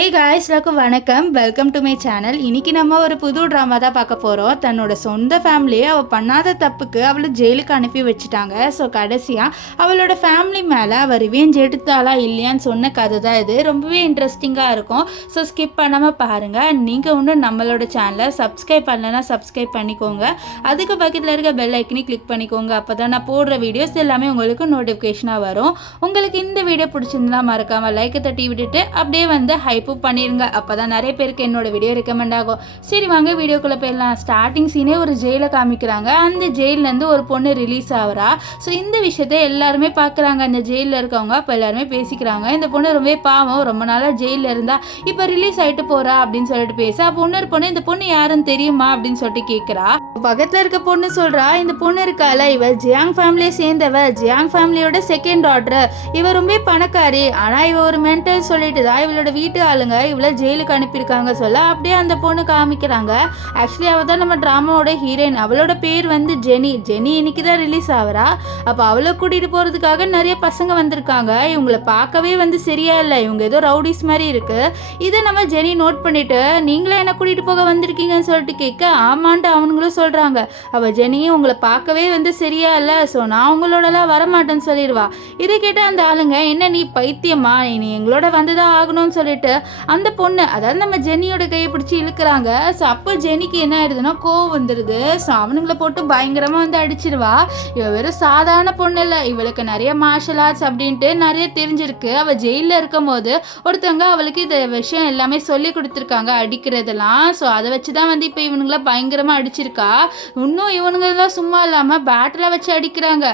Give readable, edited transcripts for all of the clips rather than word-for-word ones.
Hey guys, வணக்கம். Welcome to my channel. இன்றைக்கி நம்ம ஒரு புது ட்ராமா தான் பார்க்க போகிறோம். தன்னோட சொந்த ஃபேமிலியை அவள் பண்ணாத தப்புக்கு அவளை ஜெயிலுக்கு அனுப்பி வச்சுட்டாங்க. ஸோ கடைசியாக அவளோட ஃபேமிலி மேலே அவள் ரிவெஞ்ச் எடுத்தாளா இல்லையான்னு சொன்ன கதை தான் இது. ரொம்பவே இன்ட்ரெஸ்டிங்காக இருக்கும். ஸோ ஸ்கிப் பண்ணாமல் பாருங்கள். நீங்கள் இன்னும் நம்மளோட சேனலை சப்ஸ்கிரைப் பண்ணலைன்னா சப்ஸ்கிரைப் பண்ணிக்கோங்க. அதுக்கு பக்கத்தில் இருக்க பெல் ஐக்கனி கிளிக் பண்ணிக்கோங்க. அப்போ தான் நான் போடுற வீடியோஸ் எல்லாமே உங்களுக்கு நோட்டிஃபிகேஷனாக வரும். உங்களுக்கு இந்த வீடியோ பிடிச்சிருந்தா மறக்காமல் லைக்கை தட்டி விட்டுட்டு அப்படியே வந்து ஹைப் பண்ணிருங்க. அப்பதான் நிறைய பேருக்கு என்னோட வீடியோ ரெக்கமெண்ட் ஆகும். சரி வாங்க வீடியோக்குள்ள போயிடலாம். ஸ்டார்டிங் சீனே ஒரு ஜெயில காமிக்கிறாங்க. அந்த ஜெயில இருந்து ஒரு பொண்ணு ரிலீஸ் ஆகுறா. ஸோ இந்த விஷயத்த எல்லாருமே பார்க்குறாங்க. அந்த ஜெயிலில் இருக்கவங்க அப்போ எல்லாருமே பேசிக்கிறாங்க. இந்த பொண்ணு ரொம்பவே பாவம், ரொம்ப நாளாக ஜெயிலில் இருந்தா இப்போ ரிலீஸ் ஆகிட்டு போறா அப்படின்னு சொல்லிட்டு பேச, அப்போ இன்னொரு பொண்ணு இந்த பொண்ணு யாருன்னு தெரியுமா அப்படின்னு சொல்லிட்டு கேட்குறா. பக்கத்தில் இருக்க பொண்ணு சொல்றா, இந்த பொண்ணு இருக்கால இவ ஜியாங் ஃபேமிலியை சேர்ந்தவ, ஜியாங் ஃபேமிலியோட செகண்ட் டாட்டர். இவ ரொம்ப பணக்காரி, ஆனால் இவ ஒரு மென்டல் சொல்லிட்டு தான் இவளோட வீட்டு ஆளுங்க இவளை ஜெயிலுக்கு அனுப்பியிருக்காங்க சொல்ல அப்படியே அந்த பொண்ணு காமிக்கிறாங்க. ஆக்சுவலி அவள் தான் நம்ம ட்ராமாவோட ஹீரோயின். அவளோட பேர் வந்து ஜெனி. ஜெனி இன்னைக்கு தான் ரிலீஸ் ஆகிறா. அப்போ அவளை கூட்டிகிட்டு போகிறதுக்காக நிறைய பசங்க வந்திருக்காங்க. இவங்களை பார்க்கவே வந்து சரியா இல்லை, இவங்க ஏதோ ரவுடிஸ் மாதிரி இருக்கு. இதை நம்ம ஜெனி நோட் பண்ணிட்டு, நீங்களே என்ன கூட்டிகிட்டு போக வந்திருக்கீங்கன்னு சொல்லிட்டு கேட்க, ஆமான்ட்டு அவனுங்களும் சொல்கிறாங்க. அவள் ஜெனியும் உங்களை பார்க்கவே வந்து சரியா இல்லை, ஸோ நான் உங்களோடலாம் வரமாட்டேன்னு சொல்லிடுவா. இதை கேட்ட அந்த ஆளுங்க, என்ன நீ பைத்தியமா, நீ எங்களோட வந்துதான் ஆகணும்னு சொல்லிட்டு அந்த பொண்ணு, அதாவது நம்ம ஜெனியோட கையை பிடிச்சி இழுக்கிறாங்க. ஸோ அப்போ ஜெனிக்கு என்ன ஆயிடுதுன்னா கோவம் வந்துடுது. ஸோ அவனுங்களை போட்டு பயங்கரமாக வந்து அடிச்சிருவா. இவ வெறும் சாதாரண பொண்ணு இல்லை, இவளுக்கு நிறைய மார்ஷல் ஆர்ட்ஸ் அப்படின்ட்டு நிறைய தெரிஞ்சிருக்கு. அவள் ஜெயிலில் இருக்கும் போது ஒருத்தவங்க அவளுக்கு இந்த விஷயம் எல்லாமே சொல்லி கொடுத்துருக்காங்க, அடிக்கிறதெல்லாம். ஸோ அதை வச்சு தான் வந்து இப்போ இவனுங்களை பயங்கரமாக அடிச்சிருக்கா. இன்னும் இவனுங்கெல்லாம் சும்மா இல்லாமல் பேட்டில் வச்சு அடிக்கிறாங்க.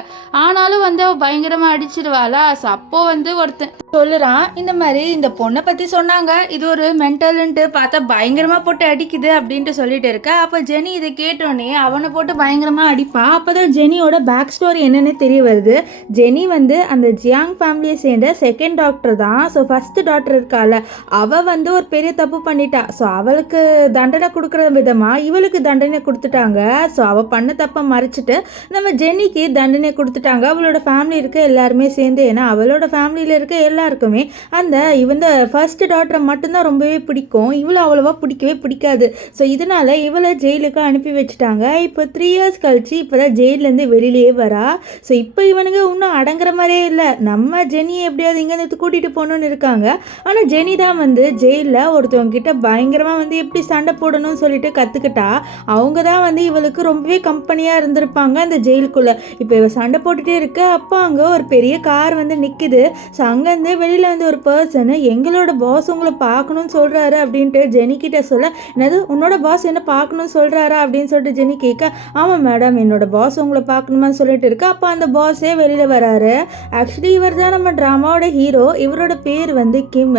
ஆனாலும் வந்து அவள் பயங்கரமாக அடிச்சிருவாளா. ஸோ அப்போ வந்து ஒருத்தன் சொல்லுறான், இந்த மாதிரி இந்த பொண்ணை பற்றி சொன்னாங்க, இது ஒரு மென்டல்ன்ட்டு பார்த்தா பயங்கரமாக போட்டு அடிக்குது அப்படின்ட்டு சொல்லிட்டு இருக்க. அப்போ ஜெனி இதை கேட்டோன்னே அவனை போட்டு பயங்கரமாக அடிப்பா. அப்போ தான் ஜெனியோட பேக் ஸ்டோரி என்னென்னு தெரிய வருது. ஜெனி வந்து அந்த ஜியாங் ஃபேமிலியை சேர்ந்த செகண்ட் டாக்டர் தான். ஸோ ஃபஸ்ட்டு டாக்டர் இருக்கால, அவள் வந்து ஒரு பெரிய தப்பு பண்ணிட்டா. ஸோ அவளுக்கு தண்டனை கொடுக்குற விதமாக இவளுக்கு தண்டனை கொடுத்துட்டாங்க. ஸோ அவள் பண்ண தப்பை மறைச்சிட்டு நம்ம ஜெனிக்கு தண்டனை கொடுத்துட்டாங்க. அவளோட ஃபேமிலி இருக்க எல்லாருமே சேர்ந்து. ஏன்னா அவளோட ஃபேமிலியில் இருக்க எல்லாருக்குமே அந்த இவந்த ஃபர்ஸ்ட் டாக்டரை மட்டும்தான் ரொம்பவே பிடிக்கும், இவளை அவ்வளோவா பிடிக்கவே பிடிக்காது. ஸோ இதனால் இவளை ஜெயிலுக்கு அனுப்பி வச்சுட்டாங்க. இப்போ 3 இயர்ஸ் கழிச்சு இப்போ தான் ஜெயிலேருந்து வெளியிலே வரா. ஸோ இப்போ இவனுங்க இன்னும் அடங்குற மாதிரியே இல்லை. நம்ம ஜெனியை எப்படியாவது இங்கேருந்து கூட்டிகிட்டு போகணுன்னு இருக்காங்க. ஆனால் ஜெனி தான் வந்து ஜெயிலில் ஒருத்தவங்க கிட்ட பயங்கரமாக வந்து எப்படி சண்டை போடணும்னு சொல்லிட்டு கற்றுக்கிட்டா. அவங்க தான் வந்து இவளுக்கு ரொம்பவே கம்பெனியாக இருந்திருப்பாங்க அந்த ஜெயிலுக்குள்ளே. இப்போ இவ சண்டை போட்டுகிட்டே இருக்கு. அப்போ அங்கே ஒரு பெரிய கார் வந்து நிற்குது. ஸோ அங்கேருந்து வெளியில் வந்து ஒரு பர்சன், எங்களோட பாஸ் உங்களை பார்க்கணும்னு சொல்கிறாரு அப்படின்ட்டு ஜெனி கிட்ட சொல்ல, என்னது உன்னோட பாஸ் என்ன பார்க்கணும்னு சொல்கிறாரா அப்படின்னு சொல்லிட்டு ஜெனி கேட்க, ஆமாம் மேடம் என்னோட பாஸ் உங்களை பார்க்கணுமான்னு சொல்லிட்டு இருக்கு. அப்போ அந்த பாஸே வெளியில் வராரு. ஆக்சுவலி இவர் தான் நம்ம ட்ராமாவோட ஹீரோ. இவரோட பேர் வந்து கிம்.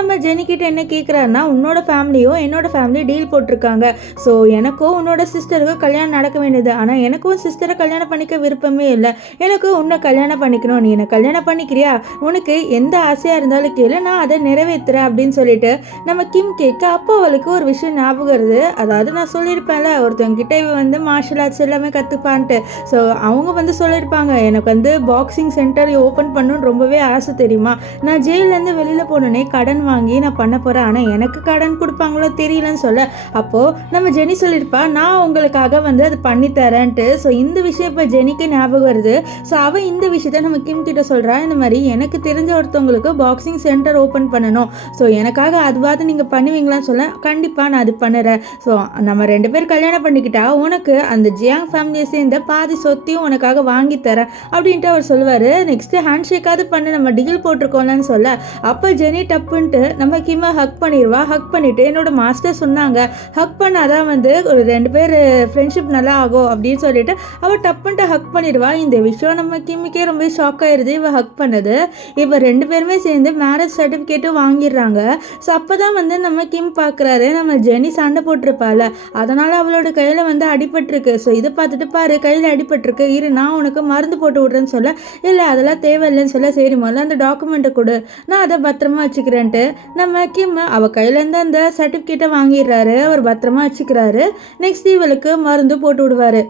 நம்ம ஜெனி கிட்ட என்ன கேட்குறாருன்னா, உன்னோட ஃபேமிலியும் என்னோட ஃபேமிலி டீல் போட்டிருக்காங்க. ஸோ எனக்கும் உன்னோட சிஸ்டருக்கும் கல்யாணம் நடக்க வேண்டியது. ஆனால் எனக்கும் சிஸ்டரை கல்யாணம் பண்ணிக்க விருப்பமே இல்லை. எனக்கு உன்னை கல்யாணம் பண்ணிக்கணும். நீ என்னை கல்யாணம் பண்ணிக்கிறியா? உனக்கு எந்த ஆசையாக இருந்தாலும் கேளு, நான் அதை நிறைவேற்றுறேன் அப்படின்னு சொல்லிட்டு நம்ம கிம் கேட்க, அப்போ அவளுக்கு ஒரு விஷயம் ஞாபகம் வருது. அதாவது நான் சொல்லியிருப்பேன்ல ஒருத்தவங்க கிட்ட இவ வந்து மார்ஷல் ஆர்ட்ஸ் எல்லாமே கற்றுப்பான்ட்டு. ஸோ அவங்க வந்து சொல்லியிருப்பாங்க, எனக்கு வந்து பாக்ஸிங் சென்டர் ஓப்பன் பண்ணணுன்னு ரொம்பவே ஆசை தெரியுமா. நான் ஜெயிலேருந்து வெளியில் போனோன்னே கடன் வாங்கி நான் பண்ண போகிறேன். ஆனால் எனக்கு கடன் கொடுப்பாங்களோ தெரியலன்னு சொல்ல, அப்போது நம்ம ஜெனி சொல்லியிருப்பா, நான் உங்களுக்காக வந்து அது பண்ணித்தரேன்ட்டு. ஸோ இந்த விஷயம் இப்போ ஜெனிக்கு ஞாபகம் வருது. ஸோ அவள் இந்த விஷயத்த நம்ம கிம் கிட்ட சொல்கிறா, இந்த மாதிரி எனக்கு தெரிஞ்ச ஒருத்தவங்களுக்கு பாக்ஸிங் சென்டர் ஓப்பன் பண்ணணும். ஸோ எனக்காக அதுவாது நீங்கள் பண்ணுவீங்களான்னு சொல்ல, கண்டிப்பாக நான் அது பண்ணுறேன். ஸோ நம்ம 2 பேர் கல்யாணம் பண்ணிக்கிட்டா உனக்கு அந்த ஜியாங் ஃபேமிலியை சேர்ந்த பாதி சொத்தையும் உனக்காக வாங்கி தரேன் அப்படின்ட்டு அவர் சொல்லுவார். நெக்ஸ்ட்டு ஹேண்ட் ஷேக்காவது பண்ணு, நம்ம டீல் போட்டிருக்கோம்லன்னு சொல்ல, அப்போ ஜெனி டப்புன்ட்டு நம்ம கிம்மை ஹக் பண்ணிடுவா. ஹக் பண்ணிவிட்டு, என்னோட மாஸ்டர் சொன்னாங்க ஹக் பண்ணாதான் வந்து ஒரு 2 பேர் ஃப்ரெண்ட்ஷிப் நல்லா ஆகும் அப்படின்னு சொல்லிட்டு அவள் டப்புன்ட்டு ஹக் பண்ணிடுவா. இந்த விஷயம் நம்ம கிம்முக்கே ரொம்ப ஷாக் ஆயிடுது. இவள் ஹக் பண்ணது. இப்போ 2 பேருமே சேர்ந்து மேரேஜ் சர்டிஃபிகேட்டும் வாங்கிடுறாங்க. ஸோ அப்போ தான் வந்து நம்ம கிம் பார்க்குறாரு, நம்ம ஜெனி சண்டை போட்டிருப்பாள், அதனால் அவளோட கையில் வந்து அடிபட்டிருக்கு. ஸோ இதை பார்த்துட்டு, பாரு கையில் அடிபட்டிருக்கு, இரு நான் உனக்கு மருந்து போட்டு விட்றேன்னு சொல்ல, இல்லை அதெல்லாம் தேவையில்லைன்னு சொல்ல, சரி முதல்ல அந்த டாக்குமெண்ட்டை கொடு, நான் அதை பத்திரமா வச்சுக்கிறேன்ட்டு நம்ம கிம் அவள் கையிலேருந்து அந்த சர்டிஃபிகேட்டை வாங்கிடுறாரு. அவர் பத்திரமா வச்சுக்கிறாரு. நெக்ஸ்ட் இவளுக்கு மருந்து போட்டு விடுவார்.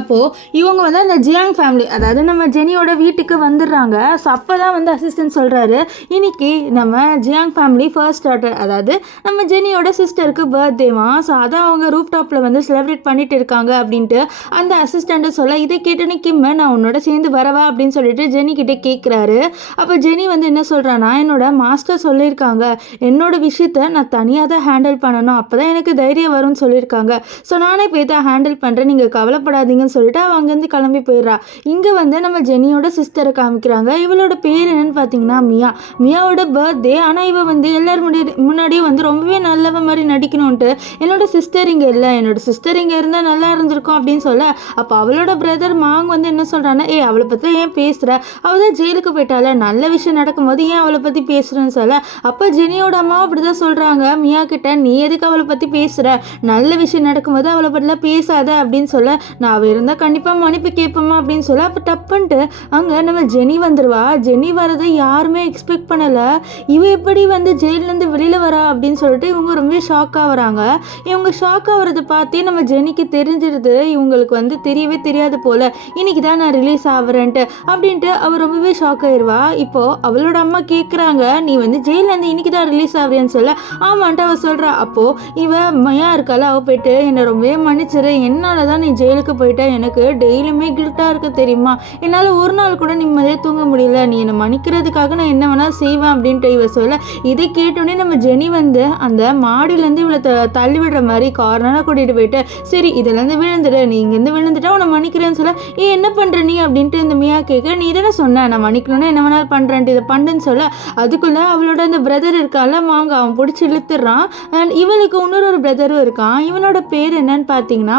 அப்போது இவங்க வந்து அந்த ஜியாங் ஃபேமிலி, அதாவது நம்ம ஜெனியோட வீட்டுக்கு வந்துடுறாங்க. ஸோ அப்போ தான் வந்து அசிஸ்டன்ட் சொல்கிறாரு, இன்னைக்கு நம்ம ஜியாங் ஃபேமிலி ஃபர்ஸ்ட் டாட்டர், அதாவது நம்ம ஜெனியோட சிஸ்டருக்கு பர்த்டேவா. ஸோ அதை அவங்க ரூஃப் டாப்பில் வந்து செலிப்ரேட் பண்ணிட்டு இருக்காங்க அப்படின்ட்டு அந்த அசிஸ்டண்ட்டு சொல்ல, இதை கேட்டோன்னே கிம்மு நான் உன்னோட சேர்ந்து வரவா அப்படின்னு சொல்லிட்டு ஜெனி கிட்டே கேட்குறாரு. அப்போ ஜெனி வந்து என்ன சொல்கிறான்னா, என்னோட மாஸ்டர் சொல்லியிருக்காங்க என்னோட விஷயத்த நான் தனியாக தான் ஹேண்டில் பண்ணணும், அப்போ தான் எனக்கு தைரியம் வரும்னு சொல்லியிருக்காங்க. ஸோ நானே போய் தான் ஹேண்டில் பண்ணுறேன், நீங்கள் கவலைப்படாதீங்க சொல்லிட்டு அவ அங்கேருந்து கிளம்பி போயிடுறா. இங்கே வந்து நம்ம ஜெனியோட சிஸ்டரை காமிக்கிறாங்க. இவளோட பேர் என்னன்னு பார்த்தீங்கன்னா மியா. மியாவோட பர்த்டே. ஆனால் இவ வந்து எல்லாரும் முன்னாடியும் வந்து ரொம்பவே நல்லவ மாதிரி நடிக்கணும்ன்ட்டு, என்னோட சிஸ்டர் இங்கே இல்லை, என்னோட சிஸ்டர் இங்கே இருந்தால் நல்லா இருந்திருக்கும் அப்படின்னு சொல்ல, அப்போ அவளோட பிரதர் மாங் வந்து என்ன சொல்கிறான்னா, அவளை பற்றி ஏன் பேசுகிற, அவள் தான் ஜெயிலுக்கு போயிட்டால, நல்ல விஷயம் நடக்கும்போது ஏன் அவளை பற்றி பேசுகிறேன்னு சொல்ல, அப்போ ஜெனியோட அம்மாவும் அப்படி தான் சொல்கிறாங்க மியா கிட்ட, நீ எதுக்கு அவளை பற்றி பேசுகிற, நல்ல விஷயம் நடக்கும்போது அவளை பற்றிலாம் பேசாத அப்படின்னு சொல்ல, நான் அவள் இருந்தால் கண்டிப்பாக மன்னிப்பு கேட்போமா அப்படின்னு சொல்ல, அப்போ டப்புன்ட்டு அங்கே நம்ம ஜெனி வந்துடுவா. ஜெனி வரதை யாருமே எக்ஸ்பெக்ட் பண்ணலை. இவ எப்படி வந்து ஜெயிலேருந்து வெளியில் வரா அப்படின்னு சொல்லிட்டு இவங்க ரொம்ப ஷாக்காக வராங்க. இவங்க ஷாக்காக வரதை பார்த்தே நம்ம ஜெனிக்கு தெரிஞ்சிருது இவங்களுக்கு வந்து தெரியவே தெரியாது போல், இன்னைக்கு தான் நான் ரிலீஸ் ஆகிறேன்ட்டு அப்படின்ட்டு அவள் ரொம்பவே ஷாக் ஆயிடுவா. இப்போது அவளோட அம்மா கேட்குறாங்க, நீ வந்து ஜெயிலேருந்து இன்னைக்கு தான் ரிலீஸ் ஆகுறியான்னு சொல்ல, ஆமான்ட்டு அவள் சொல்கிறா. அப்போது இவ மையா இருக்கால, அவள் போயிட்டு என்னை ரொம்பவே மன்னிச்சிரு, என்னால் தான் நீ ஜெயிலுக்கு போயிட்ட, எனக்கு டெய்லியுமே கில்ட்டாக இருக்க தெரியுமா, என்னால் ஒரு நாள் கூட நிம்மதியாக தூங்க முடியல, நீ என்னை மன்னிக்கிறதுக்காக நான் என்ன வேணாலும் செய்வேன் அப்படின்ட்டு இவ சொல்ல, இதை கேட்டோடனே நம்ம ஜெனி வந்து அந்த மாடியிலேருந்து இவளை தள்ளி விடுற மாதிரி கார்னராக கூட்டிகிட்டு போயிட்டு, சரி இதுலேருந்து விழுந்துடு, நீ இங்கேருந்து விழுந்துட்டா உன்னை மன்னிக்கிறேன்னு சொல்ல, என்ன பண்ணுற நீ அப்படின்ட்டு இந்த மியா கேட்க, நீ தானே சொன்ன நான் மன்னிக்கணும்னா என்ன வேணாலும் பண்ணுறேன்ட்டு இதை பண்ணுன்னு சொல்ல, அதுக்குள்ளே அவளோட அந்த பிரதர் இருக்கால மாங்க, அவன் பிடிச்சி இழுத்துறான். அண்ட் இவளுக்கு இன்னொரு பிரதரும் இருக்கான். இவனோட பேர் என்னன்னு பார்த்தீங்கன்னா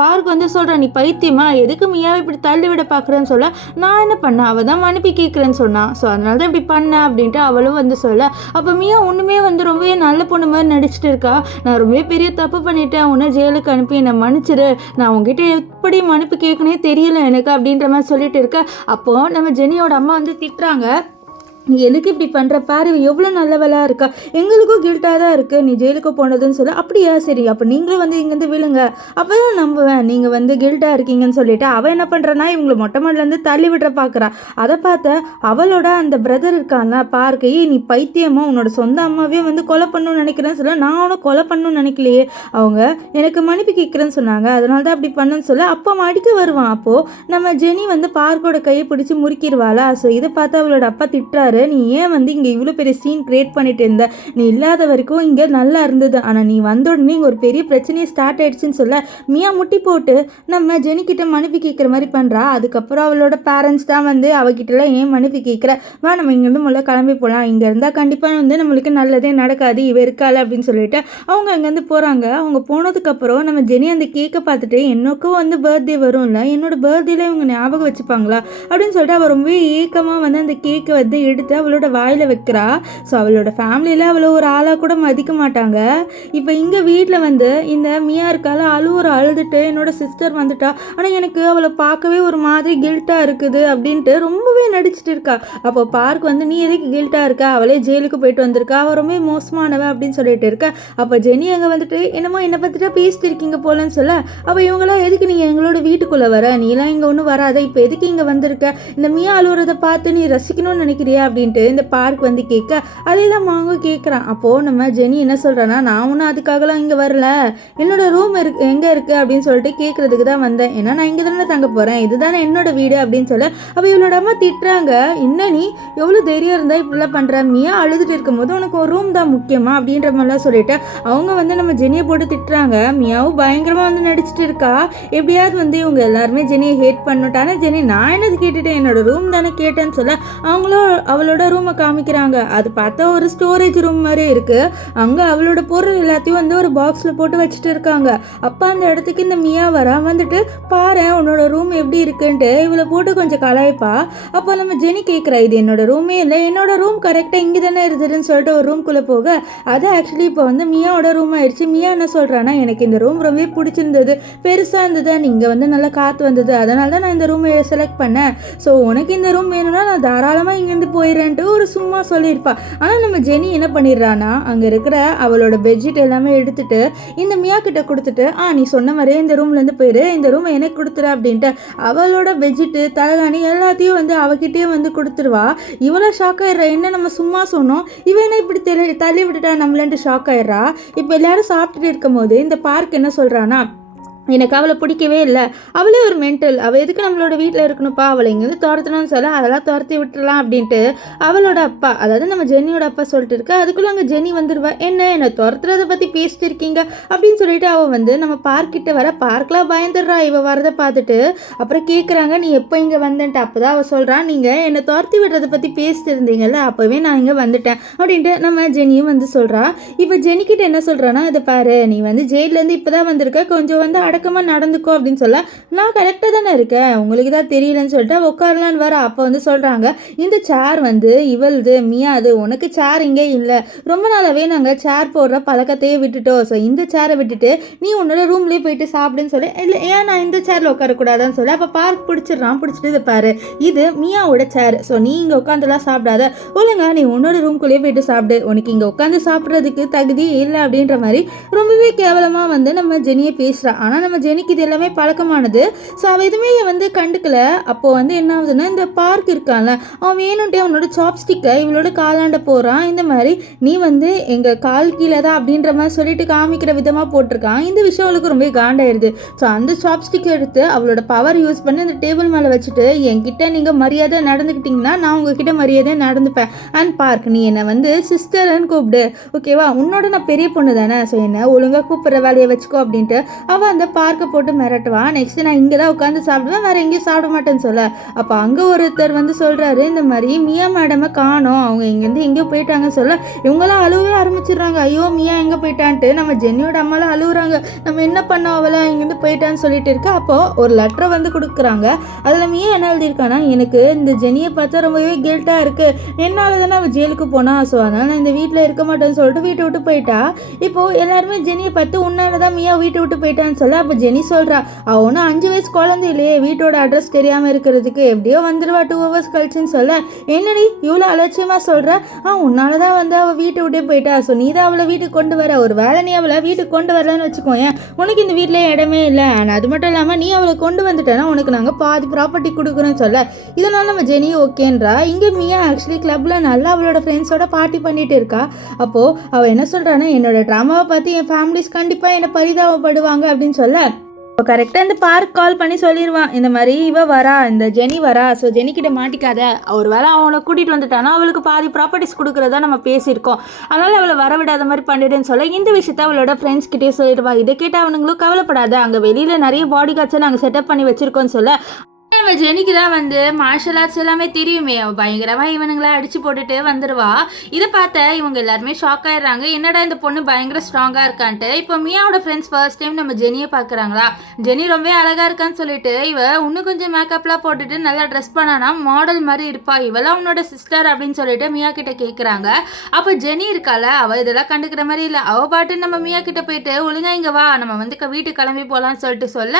பார்க் வந்து சொல்கிறான், நீ பைத்தியமா, எதுக்கு மியாவை இப்படி தள்ளி விட பார்க்குறேன்னு சொல்ல, நான் என்ன பண்ணேன், அவள் தான் மன்னிப்பு கேட்குறேன்னு சொன்னான், ஸோ அதனால தான் இப்படி பண்ணேன் அப்படின்ட்டு அவளும் வந்து சொல்ல, அப்போ மியா ஒன்றுமே வந்து ரொம்பவே நல்ல பொண்ணு மாதிரி நடிச்சிட்டு இருக்கா, நான் ரொம்பவே பெரிய தப்பு பண்ணிட்டேன், உன்னை ஜெயிலுக்கு அனுப்பி என்னை மன்னிச்சிரு, நான் உங்ககிட்ட எப்படி மன்னிப்பு கேட்கனே தெரியல எனக்கு அப்படின்ற மாதிரி சொல்லிட்டு இருக்க. அப்போது நம்ம ஜெனியோட அம்மா வந்து திட்டுறாங்க, நீ எதுக்கு இப்படி பண்ணுற, பாரு எவ்வளோ நல்லவளாக இருக்கா, எங்களுக்கும் கில்ட்டாக தான் இருக்குது நீ ஜெயிலுக்கு போனதுன்னு சொல்ல, அப்படியா சரி அப்போ நீங்களும் வந்து இங்கேருந்து விழுங்க, அப்போ தான் நம்புவேன் நீங்கள் வந்து கில்ட்டாக இருக்கீங்கன்னு சொல்லிட்டு அவள் என்ன பண்ணுறனா இவங்களை மொட்டை மாடிலேருந்து தள்ளி விடுற பார்க்குறா. அதை பார்த்த அவளோட அந்த பிரதர் இருக்கான்ல பார்க்க, நீ பைத்தியமாக உன்னோட சொந்த அம்மாவே வந்து கொலை பண்ணணும்னு நினைக்கிறேன்னு சொல்ல, நான் அவனை கொலை பண்ணணும்னு நினைக்கலையே, அவங்க எனக்கு மன்னிப்பு கேட்குறேன்னு சொன்னாங்க, அதனால தான் அப்படி பண்ணுன்னு சொல்ல, அப்போ அடிக்க வருவான். அப்போது நம்ம ஜெனி வந்து பார்க்கோட கையை பிடிச்சி முறுக்கிடுவாளா. ஸோ இதை பார்த்து அவளோட அப்பா திட்டுறாரு, நீ ஏன் வந்து இங்கே இவ்வளோ பெரிய சீன் கிரியேட் பண்ணிட்டு இருந்த, நீ இல்லாத வரைக்கும் இங்கே நல்லா இருந்தது, ஆனால் நீ வந்த உடனே இங்கே ஒரு பெரிய பிரச்சனையே ஸ்டார்ட் ஆயிடுச்சுன்னு சொல்ல, மியா முட்டி போட்டு நம்ம ஜெனிக்கிட்ட மன்னிப்பு கேட்குற மாதிரி பண்ணுறா. அதுக்கப்புறம் அவளோட பேரண்ட்ஸ் தான் வந்து அவகிட்டலாம் ஏன் மன்னிப்பு கேட்குற, வா நம்ம இங்கேருந்து முதல்ல கிளம்பி போகலாம், இங்கே இருந்தால் கண்டிப்பாக வந்து நம்மளுக்கு நல்லதே நடக்காது, இவ இருக்கால அப்படின்னு சொல்லிட்டு அவங்க அங்கேருந்து போகிறாங்க. அவங்க போனதுக்கப்புறம் நம்ம ஜெனி அந்த கேக்கை பார்த்துட்டு, எனக்கும் வந்து பர்த்டே வரும்ல, என்னோட பர்த்டேல இவங்க ஞாபகம் வச்சுப்பாங்களா அப்படின்னு சொல்லிட்டு அவள் ரொம்ப ஏக்கமாக வந்து அந்த கேக்கை வந்து எடுத்து அவளோட வாயில வைக்கிறா. ஸோ அவளோட ஃபேமிலியில் அவளை ஒரு ஆளாக கூட மதிக்க மாட்டாங்க. இப்போ இங்கே வீட்டில் வந்து இந்த மியா இருக்கால, அழுதுட்டு என்னோட சிஸ்டர் வந்துட்டா, ஆனால் எனக்கு அவளை பார்க்கவே ஒரு மாதிரி கில்ட்டாக இருக்குது அப்படின்ட்டு ரொம்பவே நடிச்சிட்டு இருக்கா. அப்போ பார்க் வந்து நீ எதுக்கு கில்ட்டாக இருக்கா, அவளே ஜெயிலுக்கு போயிட்டு வந்திருக்கா, அவள் ரொம்ப மோசமானவ அப்படின்னு சொல்லிட்டு இருக்கா. அப்போ ஜெனி அங்கே வந்துட்டு என்னமோ என்னை பற்றிட்டா பேசிட்டு இருக்கீங்க போலன்னு சொல்ல, அப்போ இவங்களாம் எதுக்கு நீங்கள் எங்களோட வீட்டுக்குள்ளே வர, நீலாம் இங்கே ஒன்றும் வராத, இப்போ எதுக்கு இங்கே வந்திருக்க, இந்த மியா அழுவுறதை பார்த்து நீ ரசிக்கணும்னு நினைக்கிறியா அப்படின்ட்டு இந்த பார்க் வந்து கேட்க, அதே தான் மாங்கும் கேட்குறான். அப்போது நம்ம ஜெனி என்ன சொல்கிறான்னா, நான் ஒன்றும் அதுக்காகலாம் இங்கே வரல, என்னோட ரூம் எங்கே இருக்குது அப்படின்னு சொல்லிட்டு கேட்குறதுக்கு தான் வந்தேன், ஏன்னா நான் இங்கே தானே தங்க போகிறேன், இதுதானே என்னோட வீடு அப்படின்னு சொல்ல, அப்போ இவளோட அம்மா திட்டுறாங்க, என்ன நீ எவ்வளோ தைரியம் இருந்தால் இப்படிலாம் பண்ணுற, மியா அழுதுட்டு இருக்கும்போது உனக்கு ஒரு ரூம் தான் முக்கியமா அப்படின்ற மாதிரிலாம் சொல்லிட்டு அவங்க வந்து நம்ம ஜெனியை போட்டு திட்டுறாங்க. மியாவும் பயங்கரமாக வந்து நடிச்சிட்டு இருக்கா, எப்படியாவது வந்து இவங்க எல்லாருமே ஜெனியை ஹேட் பண்ணிட்டானே, ஜெனி நான் என்னது கேட்டுட்டேன், என்னோட ரூம் தானே கேட்டேன்னு சொல்ல, அவங்களும் அவளோட ரூமை காமிக்கிறாங்க. அது பார்த்தா ஒரு ஸ்டோரேஜ் ரூம் மாதிரி இருக்குது. அங்கே அவளோட பொருள் எல்லாத்தையும் வந்து ஒரு பாக்ஸில் போட்டு வச்சுட்டு இருக்காங்க. அப்போ அந்த இடத்துக்கு இந்த மியா வந்துட்டு பாரு உன்னோட ரூம் எப்படி இருக்குன்ட்டு இவளை போட்டு கொஞ்சம் கலாய்ப்பா. அப்போ நம்ம ஜெனி கேட்குறா, இது என்னோட ரூமே இல்லை, என்னோட ரூம் கரெக்டாக இங்கே தானே இருந்ததுன்னு சொல்லிட்டு ஒரு ரூம்குள்ளே போக, அது ஆக்சுவலி இப்போ வந்து மியாவோட ரூம் ஆயிடுச்சு. மியா என்ன சொல்கிறான்னா, எனக்கு இந்த ரூம் ரொம்பவே பிடிச்சிருந்தது, பெருசாக இருந்தது, நீங்கள் வந்து நல்லா காற்று வந்தது, அதனால தான் நான் இந்த ரூமை செலக்ட் பண்ணேன். ஸோ உனக்கு இந்த ரூம் வேணும்னா நான் தாராளமாக இங்கேருந்து போய் ஆயிரன்ட்டு ஒரு சும்மா சொல்லியிருப்பா. ஆனால் நம்ம ஜெனி என்ன பண்ணிடுறான்னா அங்கே இருக்கிற அவளோட பெட்ஷீட் எல்லாமே எடுத்துட்டு இந்த மியா கிட்ட கொடுத்துட்டு நீ சொன்ன மாதிரியே இந்த ரூம்லேருந்து போயிரு, இந்த ரூமை எனக்கு கொடுத்துரு அப்படின்ட்டு அவளோட பெட்ஷீட்டு தலைகாணி எல்லாத்தையும் வந்து அவகிட்டயே வந்து கொடுத்துருவா. இவ்வளோ ஷாக் ஆயிடுறா, என்ன நம்ம சும்மா சொன்னோம் இவன் என்ன இப்படி தள்ளி விட்டுட்டா நம்மளன்ட்டு ஷாக் ஆயிடுறா. இப்போ எல்லாரும் சாப்பிட்டுட்டு இருக்கும் போது இந்த பார்க் என்ன சொல்கிறான்னா, எனக்கு அவளை பிடிக்கவே இல்லை, அவளே ஒரு மென்டல், அவள் எதுக்கு நம்மளோட வீட்டில் இருக்கணும்ப்பா, அவளை இங்கேருந்து துரத்தணும்னு சொல்ல அதெல்லாம் துரத்தி விட்டுறலாம் அப்படின்ட்டு அவளோட அப்பா, அதாவது நம்ம ஜென்னியோட அப்பா சொல்லிட்டு இருக்கா. அதுக்குள்ளே அங்கே ஜெனி வந்துடுவா. என்னை துரத்துறதை பற்றி பேசிட்டு இருக்கீங்க அப்படின்னு சொல்லிட்டு அவள் வந்து நம்ம பார்க்கிட்ட வர, பார்க்கெலாம் பயந்துடுறா இவள் வரதை பார்த்துட்டு. அப்புறம் கேட்குறாங்க நீ எப்போ இங்கே வந்துன்ட்டு. அப்போ தான் அவள் சொல்கிறான், நீங்கள் என்னை துரத்தி விடுறதை பற்றி பேசிட்டு இருந்தீங்கல்ல, அப்போவே நான் இங்கே வந்துட்டேன் அப்படின்ட்டு நம்ம ஜெனியும் வந்து சொல்கிறா. இப்போ ஜெனிக்கிட்ட என்ன சொல்கிறான்னா, இதை பாரு, நீ வந்து ஜெயிலேருந்து இப்போ தான் வந்திருக்க, கொஞ்சம் வந்து அடக்கமாக நடந்துக்கோ அப்படின்னு சொல்ல, நான் கரெக்டாக தானே இருக்கேன், உங்களுக்கு தான் தெரியலன்னு சொல்லிட்டு உட்காரலான்னு வர. அப்போ வந்து சொல்கிறாங்க, இந்த சேர் வந்து இவள்து மியா, அது உனக்கு சேர் இங்கே இல்லை, ரொம்ப நாளாகவே நாங்கள் சேர் போடுற பழக்கத்தையே விட்டுட்டோம், ஸோ இந்த சேரை விட்டுட்டு நீ உன்னோட ரூம்லேயே போயிட்டு சாப்பிடுன்னு சொல்லி, இல்லை ஏன் நான் இந்த சேரில் உட்காரக்கூடாதான்னு சொல்லி அப்போ பார்க் பிடிச்சிட்டு இதை பாரு, இது மியாவோட சேர், ஸோ நீ இங்கே உட்காந்துலாம் சாப்பிடாத, ஒழுங்கா நீ உன்னோட ரூம்குள்ளேயே போயிட்டு சாப்பிடு, உனக்கு இங்கே உட்காந்து சாப்பிட்றதுக்கு தகுதி இல்லை அப்படின்ற மாதிரி ரொம்பவே கேவலமாக வந்து நம்ம ஜெனியை பேசுகிறா. ஆனால் நம்ம ஜெனிக்கு இது எல்லாமே பழக்கமானது, ஸோ அவள் எதுவுமே வந்து கண்டுக்கல. அப்போது வந்து என்ன ஆகுதுன்னா, இந்த பார்க் இருக்கான்ல, அவன் வேணும்ட்டே அவனோட சாப்ஸ்டிக்கை இவளோட காலாண்ட போகிறான். இந்த மாதிரி நீ வந்து எங்கள் கால் கீழே தான் அப்படின்ற மாதிரி சொல்லிட்டு காமிக்கிற விதமாக போட்டிருக்கான். இந்த விஷயம் அவளுக்கு ரொம்ப காண்டாயிருது. ஸோ அந்த சாப்ஸ்டிக்கை எடுத்து அவளோட பவர் யூஸ் பண்ணி அந்த டேபிள் மேலே வச்சுட்டு, என்கிட்ட நீங்கள் மரியாதை நடந்துக்கிட்டிங்கன்னா நான் உங்ககிட்ட மரியாதை நடந்துப்பேன். அண்ட் பார்க், நீ என்னை வந்து சிஸ்டர்ன்னு கூப்பிடு, ஓகேவா, உன்னோட நான் பெரிய பொண்ணு தானே, ஸோ என்ன ஒழுங்காக கூப்பிட்ற வேலையை வச்சுக்கோ அப்படின்ட்டு அவள் அந்த பார்க்க போட்டு மிரட்டுவான். நெக்ஸ்ட் நான் இங்கே தான் உட்காந்து சாப்பிடுவேன், வேறு எங்கேயும் சாப்பிட மாட்டேன்னு சொல்ல. அப்போ அங்கே ஒருத்தர் வந்து சொல்கிறாரு, இந்த மாதிரி மியா மேடமை காணோம், அவங்க இங்கேருந்து எங்கேயோ போயிட்டாங்கன்னு சொல்ல இவங்களாம் அழுவே ஆரம்பிச்சிடுறாங்க. ஐயோ மியா எங்கே போயிட்டான்ட்டு நம்ம ஜென்னியோட அம்மாலாம் அழுகுறாங்க. நம்ம என்ன பண்ணோம், அவளை இங்கேருந்து போயிட்டான்னு சொல்லிட்டு இருக்கா. அப்போது ஒரு லெட்டரை வந்து கொடுக்குறாங்க. அதில் மியா என்ன எழுதியிருக்கானா, எனக்கு இந்த ஜெனியை பார்த்தா ரொம்பவே கில்ட்டாக இருக்குது, என்னால் தானே அவள் ஜெயிலுக்கு போனா, ஸோ அதனால் நான் இந்த வீட்டில் இருக்க மாட்டேன்னு சொல்லிட்டு வீட்டை விட்டு போயிட்டா. இப்போது எல்லாருமே ஜெனியை பார்த்து உன்னால தான் மியா வீட்டை விட்டு போயிட்டான்னு சொல்ல, அப்போ ஜெனி சொல்கிறா, அவனு 5 வயசு குழந்தை இல்லையே, வீட்டோட அட்ரஸ் தெரியாமல் இருக்கிறதுக்கு எப்படியோ வந்துடுவா 2 hours கழிச்சுன்னு சொல்ல, என்னடி இவ்வளோ அலட்சியமாக சொல்கிற, உன்னால தான் வந்து அவள் வீட்டை விட்டே போயிட்டா, ஸோ நீ தான் அவளை வீட்டுக்கு கொண்டு வர, ஒரு வேலை நீ அவளை வீட்டுக்கு கொண்டு வரலன்னு வச்சுக்கோயேன், உனக்கு இந்த வீட்டிலே இடமே இல்லை, ஆனால் அது மட்டும் இல்லாமல் நீ அவளை கொண்டு வந்துட்டேன்னா உனக்கு நாங்கள் பாதி ப்ராப்பர்ட்டி கொடுக்குறோன்னு சொல்ல, இதனால் நம்ம ஜெனி ஓகேன்றா. இங்கே மியா ஆக்சுவலி கிளப்பில் நல்லா அவளோட ஃப்ரெண்ட்ஸோட பார்ட்டி பண்ணிட்டு இருக்கா. அப்போது அவள் என்ன சொல்கிறான்னா, என்னோட ட்ராமாவை பார்த்து என் ஃபேமிலிஸ் கண்டிப்பாக என்னை பரிதாபப்படுவாங்க அப்படின்னு சொல்ல, இப்போ கரெக்டாக இந்த பார்க் கால் பண்ணி சொல்லிடுவான், இந்த மாதிரி இவ வரா, இந்த ஜெனி வரா, ஸோ ஜெனிக்கிட்ட மாட்டிக்காத, ஒரு வேளை அவனை கூட்டிகிட்டு வந்துட்டானா அவளுக்கு பாதி ப்ராப்பர்ட்டிஸ் கொடுக்குறதா நம்ம பேசியிருக்கோம், அதனால் அவளை வரவிடாத மாதிரி பண்ணிடுன்னு சொல்ல இந்த விஷயத்த அவளோட ஃப்ரெண்ட்ஸ் கிட்டே சொல்லிடுவா. இதை கேட்டால் அவனுங்களும் கவலைப்படாத, அங்கே வெளியில் நிறைய பாடி கார்ட்ஸை நாங்கள் செட்டப் பண்ணி வச்சுருக்கோன்னு சொல்ல, நம்ம ஜெனிக்கு தான் வந்து மார்ஷல் ஆர்ட்ஸ் எல்லாமே தெரியுமே, அவள் பயங்கரமாக இவனுங்களை அடித்து போட்டுட்டு வந்துடுவா. இதை பார்த்த இவங்க எல்லாருமே ஷாக் ஆயிடுறாங்க, என்னடா இந்த பொண்ணு பயங்கர ஸ்ட்ராங்காக இருக்கான்ட்டு. இப்போ மியாவோட ஃப்ரெண்ட்ஸ் ஃபர்ஸ்ட் டைம் நம்ம ஜெனியை பார்க்குறாங்களா, ஜெனி ரொம்ப அழகாக இருக்கான்னு சொல்லிட்டு இவ இன்னும் கொஞ்சம் மேக்கப்லாம் போட்டுட்டு நல்லா ட்ரெஸ் பண்ணானா மாடல் மாதிரி இருப்பா, இவெல்லாம் உன்னோட சிஸ்டர் அப்படின்னு சொல்லிட்டு மியா கிட்ட கேட்குறாங்க. அப்போ ஜெனி இருக்கால, அவள் இதெல்லாம் கண்டுக்கிற மாதிரி இல்லை, அவள் பாட்டு நம்ம மியா கிட்ட போயிட்டு ஒழுங்கா இங்கே வா நம்ம வந்து வீட்டுக்கு கிளம்பி போகலான்னு சொல்லிட்டு சொல்ல,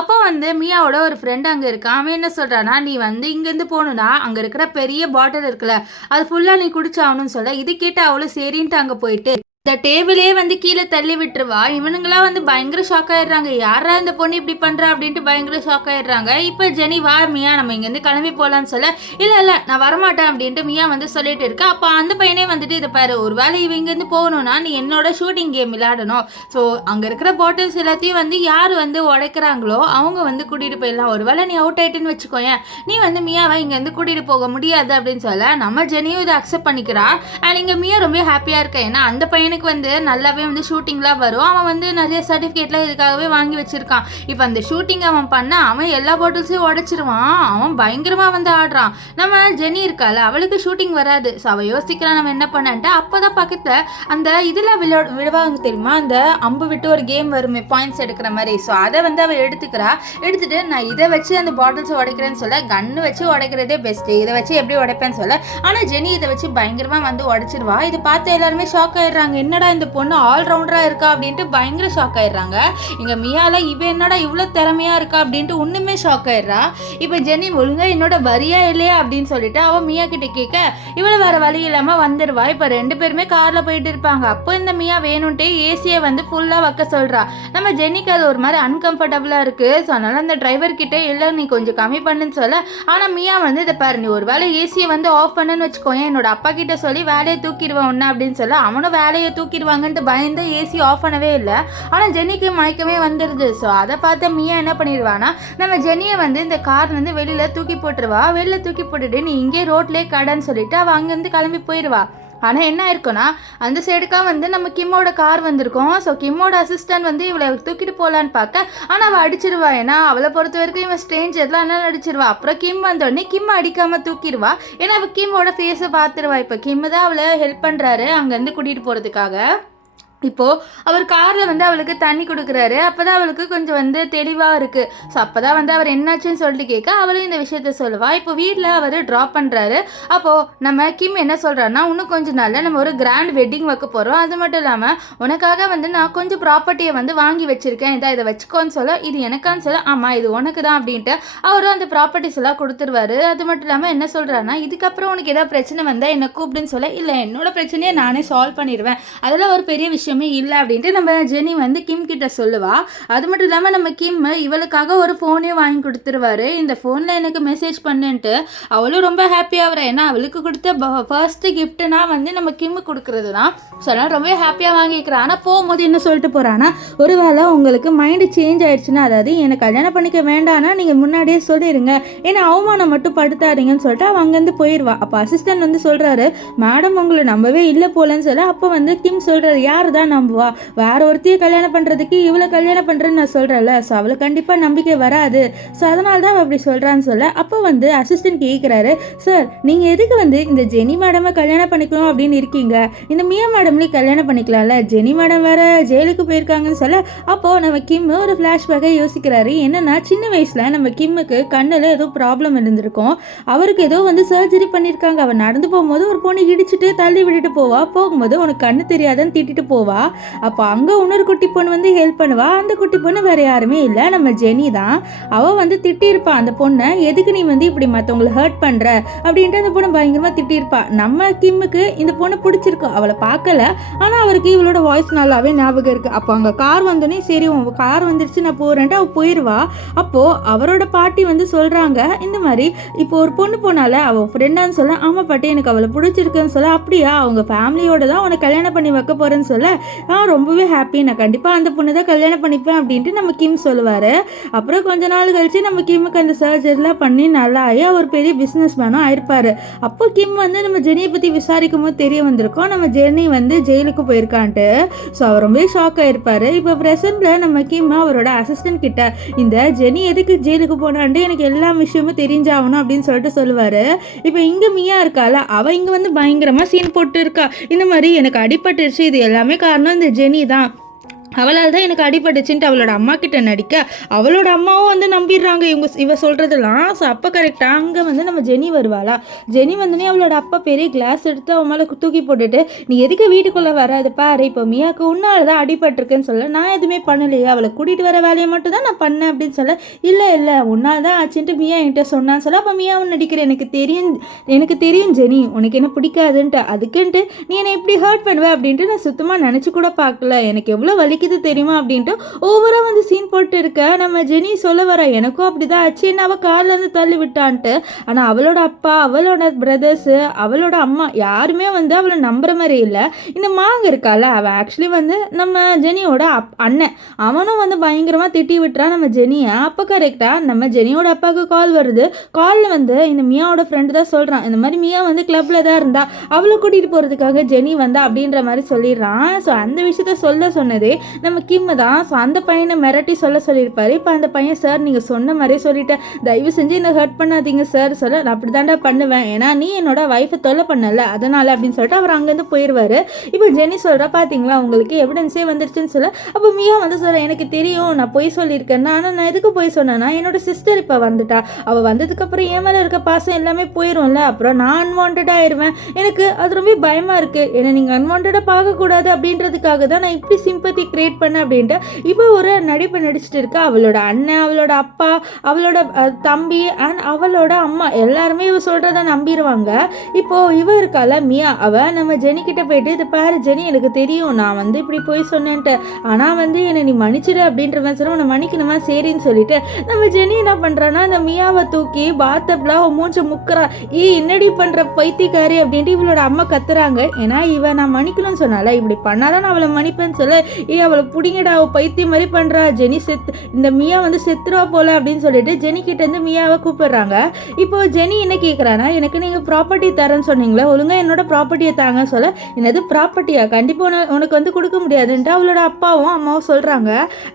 அப்போ வந்து மியாவோட ஒரு ஃப்ரெண்ட் அங்கே இருக்கா. அவன் என்ன சொல்றானா, நீ வந்து இங்கேருந்து போகணுன்னா அங்கே இருக்கிற பெரிய பாட்டில் இருக்குல்ல அது ஃபுல்லாக நீ குடிச்சாகணும்னு சொல்ல, இது கேட்டு அவளும் சரின்ட்டு அங்கே போயிட்டு இந்த டேபிளே வந்து கீழே தள்ளி விட்டுருவா. இவனுங்களாம் வந்து பயங்கர ஷாக் ஆயிடுறாங்க, யாரா இந்த பொண்ணு இப்படி பண்ணுறா அப்படின்ட்டு பயங்கர ஷாக் ஆயிடுறாங்க. இப்போ ஜெனி வா மியா நம்ம இங்கேருந்து கிளம்பி போகலான்னு சொல்ல, இல்லை நான் வரமாட்டேன் அப்படின்ட்டு மியா வந்து சொல்லிட்டு இருக்கா. அப்போ அந்த பையனே வந்துட்டு இதை பாரு, ஒரு வேளை இவ இங்கேருந்து போகணுன்னா நீ என்னோட ஷூட்டிங் கேம் விளையாடணும், ஸோ அங்கே இருக்கிற பாட்டில்ஸ் எல்லாத்தையும் வந்து யார் வந்து உடைக்கிறாங்களோ அவங்க வந்து கூட்டிகிட்டு போயிடலாம், ஒரு வேளை நீ அவுட் ஆயிட்டுன்னு வச்சுக்கோயேன், நீ வந்து மியாவை இங்கேருந்து கூட்டிகிட்டு போக முடியாது அப்படின்னு சொல்ல நம்ம ஜெனியும் இதை அக்செப்ட் பண்ணிக்கிறா. அண்ட் இங்கே மியா ரொம்ப ஹாப்பியாக இருக்கா, ஏன்னா அந்த பையன் எனக்கு வந்து நல்லாவே வந்து ஷூட்டிங்லாம் வரும், அவன் வந்து நிறைய சர்டிஃபிகேட்லாம் இதுக்காகவே வாங்கி வச்சிருக்கான். இப்போ அந்த ஷூட்டிங் அவன் பண்ண அவன் எல்லா பாட்டில்ஸையும் உடைச்சிருவான், அவன் பயங்கரமா வந்து ஆடுறான். நம்ம ஜெனி இருக்கால, அவளுக்கு ஷூட்டிங் வராது, ஸோ அவள் யோசிக்கிறான் நம்ம என்ன பண்ணன்ட்டு. அப்போதான் பக்கத்தில் அந்த இதில் விடுவாங்க தெரியுமா, அந்த அம்பு விட்டு ஒரு கேம் வருமே பாயிண்ட்ஸ் எடுக்கிற மாதிரி, ஸோ அதை வந்து அவள் எடுத்துட்டு நான் இதை வச்சு அந்த பாட்டில்ஸ் உடைக்கிறேன்னு சொல்ல, கன்னு வச்சு உடைக்கிறதே பெஸ்ட்டு, இதை வச்சு எப்படி உடைப்பேன்னு சொல்ல, ஆனால் ஜெனி இதை வச்சு பயங்கரமாக வந்து உடைச்சிருவா. இதை பார்த்து எல்லாருமே ஷாக் ஆயிடுறாங்க, என்னடா இந்த பொண்ணு ஆல்ரவுண்டராக இருக்கா அப்படின்ட்டு பயங்கர ஷாக் ஆயிடுறாங்க. இங்கே மியால இவ என்னடா இவ்வளோ திறமையாக இருக்கா அப்படின்ட்டு ஒன்றுமே ஷாக் ஆயிடுறா. இப்போ ஜெனி ஒழுங்கா என்னோட வரியா இல்லையா அப்படின்னு சொல்லிட்டு அவன் மியா கிட்ட கேட்க இவளை வேற வழி இல்லாமல் வந்துடுவா. இப்போ 2 பேருமே காரில் போயிட்டு இருப்பாங்க. அப்போ இந்த மியா வேணும்ட்டே ஏசியை வந்து ஃபுல்லாக வைக்க சொல்கிறா. நம்ம ஜெனிக்கு அது ஒரு மாதிரி அன்கம்ஃபர்டபுளாக இருக்குது. ஸோ அதனால் அந்த டிரைவர் கிட்டே இல்லை நீ கொஞ்சம் கம்மி பண்ணுன்னு சொல்ல, ஆனால் மியா வந்து இதை பாரு நீ ஒரு வேளை ஏசியை வந்து ஆஃப் பண்ணுன்னு வச்சுக்கோங்க, என்னோட அப்பா கிட்ட சொல்லி வேலையை தூக்கிடுவேன் ஒன்று அப்படின்னு சொல்ல, அவனும் வேலையை தூக்கிடுவாங்கன்ட்டு பயந்து ஏசி ஆஃப் பண்ணவே இல்லை. ஆனால் ஜெனிக்கு மயக்கமே வந்துடுது. ஸோ அதை பார்த்து மியா என்ன பண்ணிடுவானா நம்ம ஜெனியை வந்து இந்த கார் வந்து வெளியில் தூக்கி போட்டுருவா. வெளியில் தூக்கி போட்டுட்டு நீ இங்கே ரோட்லேயே கடைன்னு சொல்லிட்டு அவள் அங்கேருந்து கிளம்பி போயிடுவா. ஆனால் என்ன இருக்குன்னா அந்த சைடுக்காக வந்து நம்ம கிம்மோட கார் வந்திருக்கோம். ஸோ கிம்மோட அசிஸ்டன்ட் வந்து இவளை தூக்கிட்டு போகலான்னு பார்க்க, ஆனால் அவள் அடிச்சிருவா. ஏன்னா அவளை பொறுத்த வரைக்கும் இவன் ஸ்ட்ரேஞ்சர்லாம் அதனால அடிச்சிருவா. அப்புறம் கிம் வந்தோடனே கிம் அடிக்காமல் தூக்கிடுவா. ஏன்னா அவள் கிம்மோட ஃபேஸை பார்த்துருவா. இப்போ கிம் தான் அவளை ஹெல்ப் பண்ணுறாரு அங்கேருந்து கூட்டிகிட்டு போகிறதுக்காக. இப்போது அவர் காரில் வந்து அவளுக்கு தண்ணி கொடுக்குறாரு. அப்போ தான் அவளுக்கு கொஞ்சம் வந்து தெளிவாக இருக்குது. ஸோ அப்போ தான் வந்து அவர் என்னாச்சுன்னு சொல்லிட்டு கேட்க அவளும் இந்த விஷயத்த சொல்லுவா. இப்போ வீட்டில் அவர் ட்ராப் பண்ணுறாரு. அப்போது நம்ம கிம் என்ன சொல்கிறாருன்னா இன்னும் கொஞ்சம் நாளில் நம்ம ஒரு கிராண்ட் வெட்டிங் வைக்க போகிறோம். அது மட்டும் இல்லாமல் உனக்காக வந்து நான் கொஞ்சம் ப்ராப்பர்ட்டியை வந்து வாங்கி வச்சுருக்கேன், இதை வச்சுக்கோன்னு சொல்ல, இது எனக்கான்னு சொல்ல, ஆமாம் இது உனக்கு தான் அப்படின்ட்டு அவரும் அந்த ப்ராப்பர்ட்டிஸ் எல்லாம் கொடுத்துருவாரு. அது மட்டும் இல்லாமல் என்ன சொல்கிறாருன்னா இதுக்கப்புறம் உனக்கு ஏதாவது பிரச்சனை வந்தால் என்னை கூப்பிடுன்னு சொல்ல, இல்லை என்னோட பிரச்சனையை நானே சால்வ் பண்ணிடுவேன், அதெல்லாம் ஒரு பெரிய விஷயம் இல்லை அப்படின்ட்டு நம்ம ஜெனி வந்து கிம் கிட்ட சொல்லுவா. அது மட்டும் இல்லாமல் நம்ம கிம் இவளுக்காக ஒரு ஃபோனே வாங்கி கொடுத்துருவாரு. இந்த ஃபோனில் எனக்கு மெசேஜ் பண்ணுன்ட்டு அவளும் ரொம்ப ஹாப்பியாகிறா. ஏன்னா அவளுக்கு கொடுத்த ஃபர்ஸ்ட் கிஃப்ட்னா வந்து நம்ம கிம்மு கொடுக்குறது தான். ஸோ அதனால் ரொம்ப ஹாப்பியாக வாங்கிக்கிறான். ஆனால் போகும்போது என்ன சொல்லிட்டு போகிறான்னா ஒருவேளை உங்களுக்கு மைண்டு சேஞ்ச் ஆயிடுச்சுன்னா, அதாவது எனக்கு கல்யாணம் பண்ணிக்க வேண்டாம்னா நீங்கள் முன்னாடியே சொல்லிடுங்க, ஏன்னா அவமானம் மட்டும் படுத்தாதீங்கன்னு சொல்லிட்டு அவன் அங்கேருந்து போயிடுவா. அப்போ அசிஸ்டன்ட் வந்து சொல்கிறாரு மேடம் உங்களை நம்பவே இல்லை போலன்னு சொல்ல, அப்போ வந்து கிம் சொல்கிறாரு யார் தான் நம்புவா, வேற ஒருத்தையை கல்யாணம் பண்ணுறதுக்கு இவ்வளோ கல்யாணம் பண்ணுறேன்னு நான் சொல்கிறேன்ல, ஸோ அவளுக்கு கண்டிப்பாக நம்பிக்கை வராது, ஸோ அதனால தான் அவள் அப்படி சொல்கிறான்னு சொல்ல, அப்போ வந்து அசிஸ்டன்ட் கேட்குறாரு சார் நீங்கள் எதுக்கு வந்து இந்த ஜெனி மேடமை கல்யாணம் பண்ணிக்கணும் அப்படின்னு இருக்கீங்க, இந்த மியா மேடம்லேயும் கல்யாணம் பண்ணிக்கலாம்ல, ஜெனி மேடம் வேற ஜெயிலுக்கு போயிருக்காங்கன்னு சொல்ல, அப்போது நம்ம கிம் ஒரு ஃப்ளாஷ்பேக்கை யோசிக்கிறாரு. என்னன்னா சின்ன வயசில் நம்ம கிம்முக்கு கண்ணில் ஏதோ ப்ராப்ளம் இருந்திருக்கும், அவருக்கு ஏதோ வந்து சர்ஜரி பண்ணியிருக்காங்க. அவன் நடந்து போகும்போது ஒரு பொண்ணு இடிச்சுட்டு தள்ளி விட்டுட்டு போவா, போகும்போது உனக்கு கண்ணு தெரியாதுன்னு திட்டிட்டு போவா. அப்போ அங்கே இன்னொரு குட்டி பொண்ணு வந்து ஹெல்ப் பண்ணுவா. அந்த குட்டி பொண்ணு வேற யாருமே இல்லை, நம்ம ஜெனி தான். அவள் வந்து திட்டியிருப்பா அந்த பொண்ணை, எதுக்கு நீ வந்து இப்படி மற்றவங்களை ஹர்ட் பண்ணுற அப்படின்ட்டு அந்த பொண்ணு பயங்கரமாக திட்டியிருப்பா. நம்ம கிம்முக்கு இந்த பொண்ணு பிடிச்சிருக்கு, அவளை பார்க்கல, ஆனால் அவருக்கு இவளோட வாய்ஸ் நல்லாவே ஞாபகம் இருக்குது. அப்போ அங்கே கார் வந்தோடனே சரி உன் கார் வந்துருச்சு நான் போகிறேன்ட்டு அவள் போயிடுவா. அப்போது அவரோட பாட்டி வந்து சொல்கிறாங்க இந்த மாதிரி இப்போ ஒரு பொண்ணு போனால அவள் ஃப்ரெண்டான்னு சொல்ல, ஆமாம் பாட்டி எனக்கு அவளை பிடிச்சிருக்குன்னு சொல்ல, அப்படியா அவங்க ஃபேமிலியோட தான் உனக்கு கல்யாணம் பண்ணி வைக்க போகிறேன்னு சொல்ல, ரொம்பவே ஹாப்பி, நான் கண்டிப்பாக அந்த பொண்ணு தான் கல்யாணம் பண்ணிப்பேன் அப்படின்ட்டு நம்ம கிம் சொல்லுவார். அப்புறம் கொஞ்ச நாள் கழிச்சு நம்ம கிம்முக்கு அந்த சர்ஜரிலாம் பண்ணி நல்லா ஆகி அவர் பெரிய பிஸ்னஸ் மேனும் ஆயிருப்பார். அப்போ கிம் வந்து நம்ம ஜெனியை பற்றி விசாரிக்கும் போது தெரிய வந்திருக்கோம் நம்ம ஜெனி வந்து ஜெயிலுக்கு போயிருக்கான்ட்டு. ஸோ அவர் ரொம்பவே ஷாக் ஆகிருப்பார். இப்போ ப்ரெசென்ட்டில் நம்ம கிம் அவரோட அசிஸ்டன்ட் கிட்ட இந்த ஜெனி எதுக்கு ஜெயிலுக்கு போனான்ட்டு எனக்கு எல்லா விஷயமும் தெரிஞ்சாகணும் அப்படின்னு சொல்லிட்டு சொல்லுவார். இப்போ இங்கே மியா இருக்கால, அவள் இங்கே வந்து பயங்கரமாக சீன் போட்டு இருக்கா. இந்த மாதிரி எனக்கு அடிபட்டுருச்சு, இது எல்லாமே காரணம் இந்த ஜெனி தான், அவளால் தான் எனக்கு அடிபட்டுச்சுன்ட்டு அவளோட அம்மா கிட்ட நடிக்க, அவளோட அம்மாவும் வந்து நம்பிடுறாங்க இவ சொல்கிறதெல்லாம். ஸோ அப்போ கரெக்டாக அங்கே வந்து நம்ம ஜெனி வருவாளா, ஜெனி வந்தோடனே அவளோட அப்பா பெரிய கிளாஸ் எடுத்து அவன் மேலே தூக்கி போட்டுட்டு நீ எதுக்கு வீட்டுக்குள்ளே வராது பாரு, இப்போ மியாவுக்கு உன்னால் தான் அடிபட்டிருக்குன்னு சொல்ல, நான் எதுவுமே பண்ணலையே அவளை கூட்டிகிட்டு வர வேலையை மட்டும் தான் நான் பண்ணேன் அப்படின்னு சொல்ல, இல்லை உன்னால் தான் ஆச்சுன்ட்டு மியா என்கிட்ட சொன்னான்னு சொல்ல, அப்போ மியாவும் நடிக்கிறேன் எனக்கு தெரியும் ஜெனி உனக்கு என்ன பிடிக்காதுன்ட்டு, அதுக்குன்ட்டு நீ என்னை எப்படி ஹர்ட் பண்ணுவேன் அப்படின்ட்டு நான் சுத்தமாக நினச்சி கூட பார்க்கல, எனக்கு எவ்வளோ வலிக்குது தெரியுமா அப்படின்ட்டு ஓவராக வந்து சீன் போட்டு இருக்க. நம்ம ஜெனி சொல்ல வர எனக்கும் அப்படிதான் ஆச்சு, என்ன அவள் காலில் வந்து தள்ளி விட்டான்ட்டு. ஆனால் அவளோட அப்பா, அவளோட பிரதர்ஸு, அவளோட அம்மா யாருமே வந்து அவளை நம்புற மாதிரி இல்லை. இந்த மாங்க இருக்கால, அவன் ஆக்சுவலி வந்து நம்ம ஜெனியோட அண்ணன், அவனும் வந்து பயங்கரமாக திட்டி விட்டுறான் நம்ம ஜெனியை. அப்போ கரெக்டாக நம்ம ஜெனியோட அப்பாவுக்கு கால் வருது. காலில் வந்து இந்த மியாவோட ஃப்ரெண்டு தான் சொல்கிறான், இந்த மாதிரி மியா வந்து கிளப்பில் தான் இருந்தா, அவளை கூட்டிகிட்டு போகிறதுக்காக ஜெனி வந்தா அப்படின்ற மாதிரி சொல்லிடுறான். ஸோ அந்த விஷயத்த சொல்ல சொன்னதே நம்ம கிம் தான். ஸோ அந்த பையனை மிரட்டி சொல்லியிருப்பாரு. இப்போ அந்த பையன் சார் நீங்கள் சொன்ன மாதிரியே சொல்லிட்டேன், தயவு செஞ்சு என்னை ஹர்ட் பண்ணாதீங்க சார் சொல்ல, நான் அப்படி தாண்டா பண்ணுவேன், ஏன்னா நீ என்னோட ஒய்ஃபை தொல்லை பண்ணல அதனால் அப்படின்னு சொல்லிட்டு அவர் அங்கேருந்து போயிடுவார். இப்போ ஜெனி சொல்கிறா பார்த்தீங்களா உங்களுக்கு எவிடன்ஸே வந்துருச்சுன்னு சொல்ல. அப்போ மியா வந்து சொல்கிற, எனக்கு தெரியும் நான் பொய் சொல்லியிருக்கேன், ஆனால் நான் எதுக்கு பொய் சொன்னேன்னா என்னோட சிஸ்டர் இப்போ வந்துட்டா, அவள் வந்ததுக்கப்புறம் என் மேலே இருக்க பாசம் எல்லாமே போயிடும்ல, அப்புறம் நான் அன்வான்டாக ஆயிடுவேன், எனக்கு அது ரொம்ப பயமாக இருக்குது, ஏன்னா நீங்கள் அன்வான்டாக பார்க்கக்கூடாது அப்படின்றதுக்காக தான் நான் இப்படி சிம்பத்தி கிரியேட் பண்ணேன் அப்படின்ட்டு இப்போ ஒரு நடிப்பை நடிச்சிட்டு இருக்கா. அவளோட அண்ணன், அவளோட அப்பா, அவளோட தம்பி அண்ட் அவளோட அம்மா எல்லாருமே இவ சொல்கிறத நம்பிடுவாங்க. இப்போது இவ இருக்கால மியா, அவள் நம்ம ஜெனி கிட்ட போயிட்டு, இது பாரு ஜெனி எனக்கு தெரியும் நான் வந்து இப்படி போய் சொன்னேன்ட்டு, ஆனால் வந்து என்னை நீ மன்னிச்சிடு அப்படின்ற மாதிரி சொல்ல, உன்னை மன்னிக்கணுமா சரின்னு சொல்லிட்டு நம்ம ஜெனி என்ன பண்ணுறான்னா அந்த மியாவை தூக்கி பாத்தப்ல மூஞ்ச முக்குறா. என்னடி பண்ணுற பைத்தியக்காரி அப்படின்ட்டு இவளோட அம்மா கத்துறாங்க. ஏன்னா இவ நான் மன்னிக்கணும்னு சொன்னால, இப்படி பண்ணாதான் நான் அவளை மன்னிப்பேன்னு சொல்ல, அவளை பிடிங்கடா அவள் பைத்தியம் மாதிரி பண்ணுறா, ஜெனி இந்த மியா வந்து செத்துருவா போல அப்படின்னு சொல்லிட்டு ஜெனி கிட்ட இருந்து மியாவை கூப்பிடுறாங்க. இப்போ ஜெனி என்ன கேட்குறான்னா, எனக்கு நீங்கள் ப்ராப்பர்ட்டி தரேன்னு சொன்னீங்களே, ஒழுங்கா என்னோட ப்ராப்பர்ட்டியை தாங்க சொல்ல, என்னது ப்ராப்பர்ட்டியா, கண்டிப்பாக உனக்கு வந்து கொடுக்க முடியாதுன்ட்டு அவளோட அப்பாவும் அம்மாவும் சொல்கிறாங்க.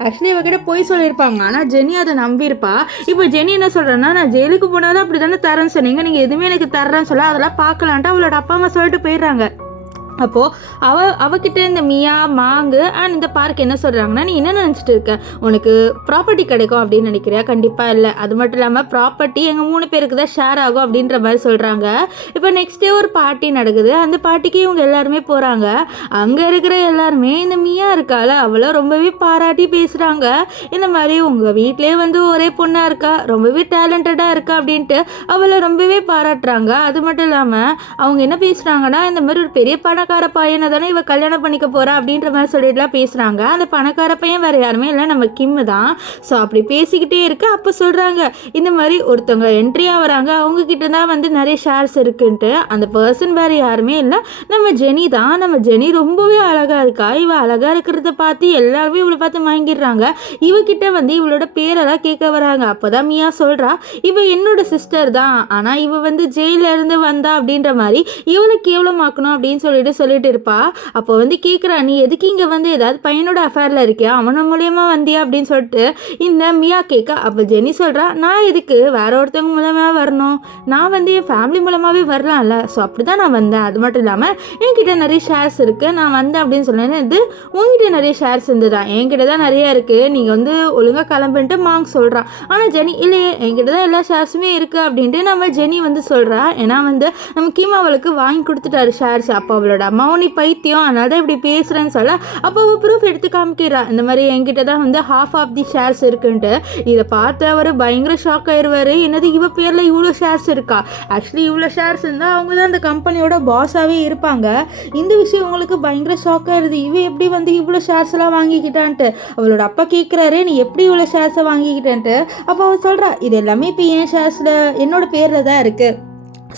ஆக்சுவலி இவகிட்ட போய் சொல்லியிருப்பாங்க, ஆனால் ஜெனி அதை நம்பியிருப்பா. இப்போ ஜெனி என்ன சொல்கிறேன்னா, நான் ஜெயிலுக்கு போனாலும் அப்படி தானே தரேன்னு சொன்னீங்க, நீங்கள் எதுவுமே எனக்கு தர்றேன்னு சொல்ல, அதெல்லாம் பார்க்கலான்ட்டு அவளோட அப்பா அம்மா சொல்லிட்டு போயிடுறாங்க. அப்போது அவகிட்ட இந்த மியா மாங்கு அண்ட் இந்த பார்க் என்ன சொல்கிறாங்கன்னா, நீ என்ன நினச்சிட்டு இருக்க, உனக்கு ப்ராப்பர்ட்டி கிடைக்கும் அப்படின்னு நினைக்கிறியா, கண்டிப்பாக இல்லை, அது மட்டும் இல்லாமல் ப்ராப்பர்ட்டி எங்கள் 3 பேருக்கு தான் ஷேர் ஆகும் அப்படின்ற மாதிரி சொல்கிறாங்க. இப்போ நெக்ஸ்ட் டே ஒரு பார்ட்டி நடக்குது. அந்த பார்ட்டிக்கு இவங்க எல்லாருமே போகிறாங்க. அங்கே இருக்கிற எல்லாருமே இந்த மியா இருக்கால அவளை ரொம்பவே பாராட்டி பேசுகிறாங்க. இந்த மாதிரி உங்கள் வீட்டிலே வந்து ஒரே பொண்ணாக இருக்கா, ரொம்பவே டேலண்டடாக இருக்கா அப்படின்ட்டு அவளை ரொம்பவே பாராட்டுறாங்க. அது மட்டும் இல்லாமல் அவங்க என்ன பேசுகிறாங்கன்னா, இந்த மாதிரி ஒரு பெரிய பணக்கார பையனை தானே இவ கல்யாணம் பண்ணிக்க போறா அப்படின்ற மாதிரி சொல்லிட்டுலாம் பேசுறாங்க. அந்த பணக்கார பையன் வேற யாருமே இல்லை, நம்ம கிம் தான். ஸோ அப்படி பேசிக்கிட்டே இருக்கு. அப்போ சொல்றாங்க, இந்த மாதிரி ஒருத்தவங்க என்ட்ரி ஆகிறாங்க, அவங்க கிட்ட தான் வந்து நிறைய ஷேர்ஸ் இருக்குன்ட்டு. அந்த பர்சன் வேற யாருமே இல்லை, நம்ம ஜெனி தான். நம்ம ஜெனி ரொம்பவே அழகா இருக்கா. இவ அழகா இருக்கிறத பார்த்து எல்லாருமே இவளை பார்த்து வாங்கிடுறாங்க. இவகிட்ட வந்து இவளோட பேரெல்லாம் கேட்க வராங்க. அப்போதான் மியா சொல்றா, இவ என்னோட சிஸ்டர் தான், ஆனா இவ வந்து ஜெயில இருந்து வந்தா அப்படின்ற மாதிரி இவளை கேவலமாக்கணும் அப்படின்னு சொல்லிட்டு இருப்பா. அப்போ வந்து கேட்குறா, நீ எதுக்கு இங்கே வந்து ஏதாவது பையனோட அஃபேரில் இருக்கியா, அவன மூலியமா வந்தியா அப்படின்னு சொல்லிட்டு இந்த மியா கேட்க. அப்போ ஜெனி சொல்கிறா, நான் எதுக்கு வேற ஒருத்தவங்க மூலமாக வரணும், நான் வந்து என் ஃபேமிலி மூலமாகவே வரலாம்ல, ஸோ அப்படி தான் நான் வந்தேன். அது மட்டும் இல்லாமல் என்கிட்ட நிறைய ஷேர்ஸ் இருக்குது, நான் வந்தேன் அப்படின்னு சொன்னேன். இது உங்ககிட்ட நிறைய ஷேர்ஸ் இருந்துதான், என்கிட்ட தான் நிறையா இருக்குது, நீங்கள் வந்து ஒழுங்காக கிளம்புன்ட்டு மாங் சொல்கிறான். ஆனால் ஜெனி இல்லையே, என்கிட்ட தான் எல்லா ஷேர்ஸுமே இருக்குது அப்படின்ட்டு நம்ம ஜெனி வந்து சொல்கிறா. ஏன்னா வந்து நம்ம கிம் அவளுக்கு வாங்கி கொடுத்துட்டாரு ஷேர்ஸ். அப்போ அவளோட அம்மாவும் நீ பைத்தியம் அதனால தான் இப்படி பேசுகிறேன்னு சொல்ல, அப்போ அவள் ப்ரூஃப் எடுத்து காமிக்கிறா, இந்த மாதிரி என்கிட்ட தான் வந்து ½ ஆஃப் தி ஷேர்ஸ் இருக்குன்ட்டு. இதை பார்த்து அவர் பயங்கர ஷாக் ஆயிடுவார். என்னது இவ பேரில் இவ்வளோ ஷேர்ஸ் இருக்கா, ஆக்சுவலி இவ்வளோ ஷேர்ஸ் இருந்தால் அவங்க தான் அந்த கம்பெனியோட பாஸாகவே இருப்பாங்க. இந்த விஷயம் உங்களுக்கு பயங்கர ஷாக் ஆயிடுது. இவ எப்படி வந்து இவ்வளோ ஷேர்ஸ் எல்லாம் வாங்கிக்கிட்டான்ட்டு அவளோட அப்பா கேட்குறாரு, நீ எப்படி இவ்வளோ ஷேர்ஸை வாங்கிக்கிட்டேன்ட்டு. அப்போ அவள் சொல்கிறா, இது எல்லாமே இப்போ என் ஷேர்ஸில் என்னோட பேரில் தான் இருக்குது,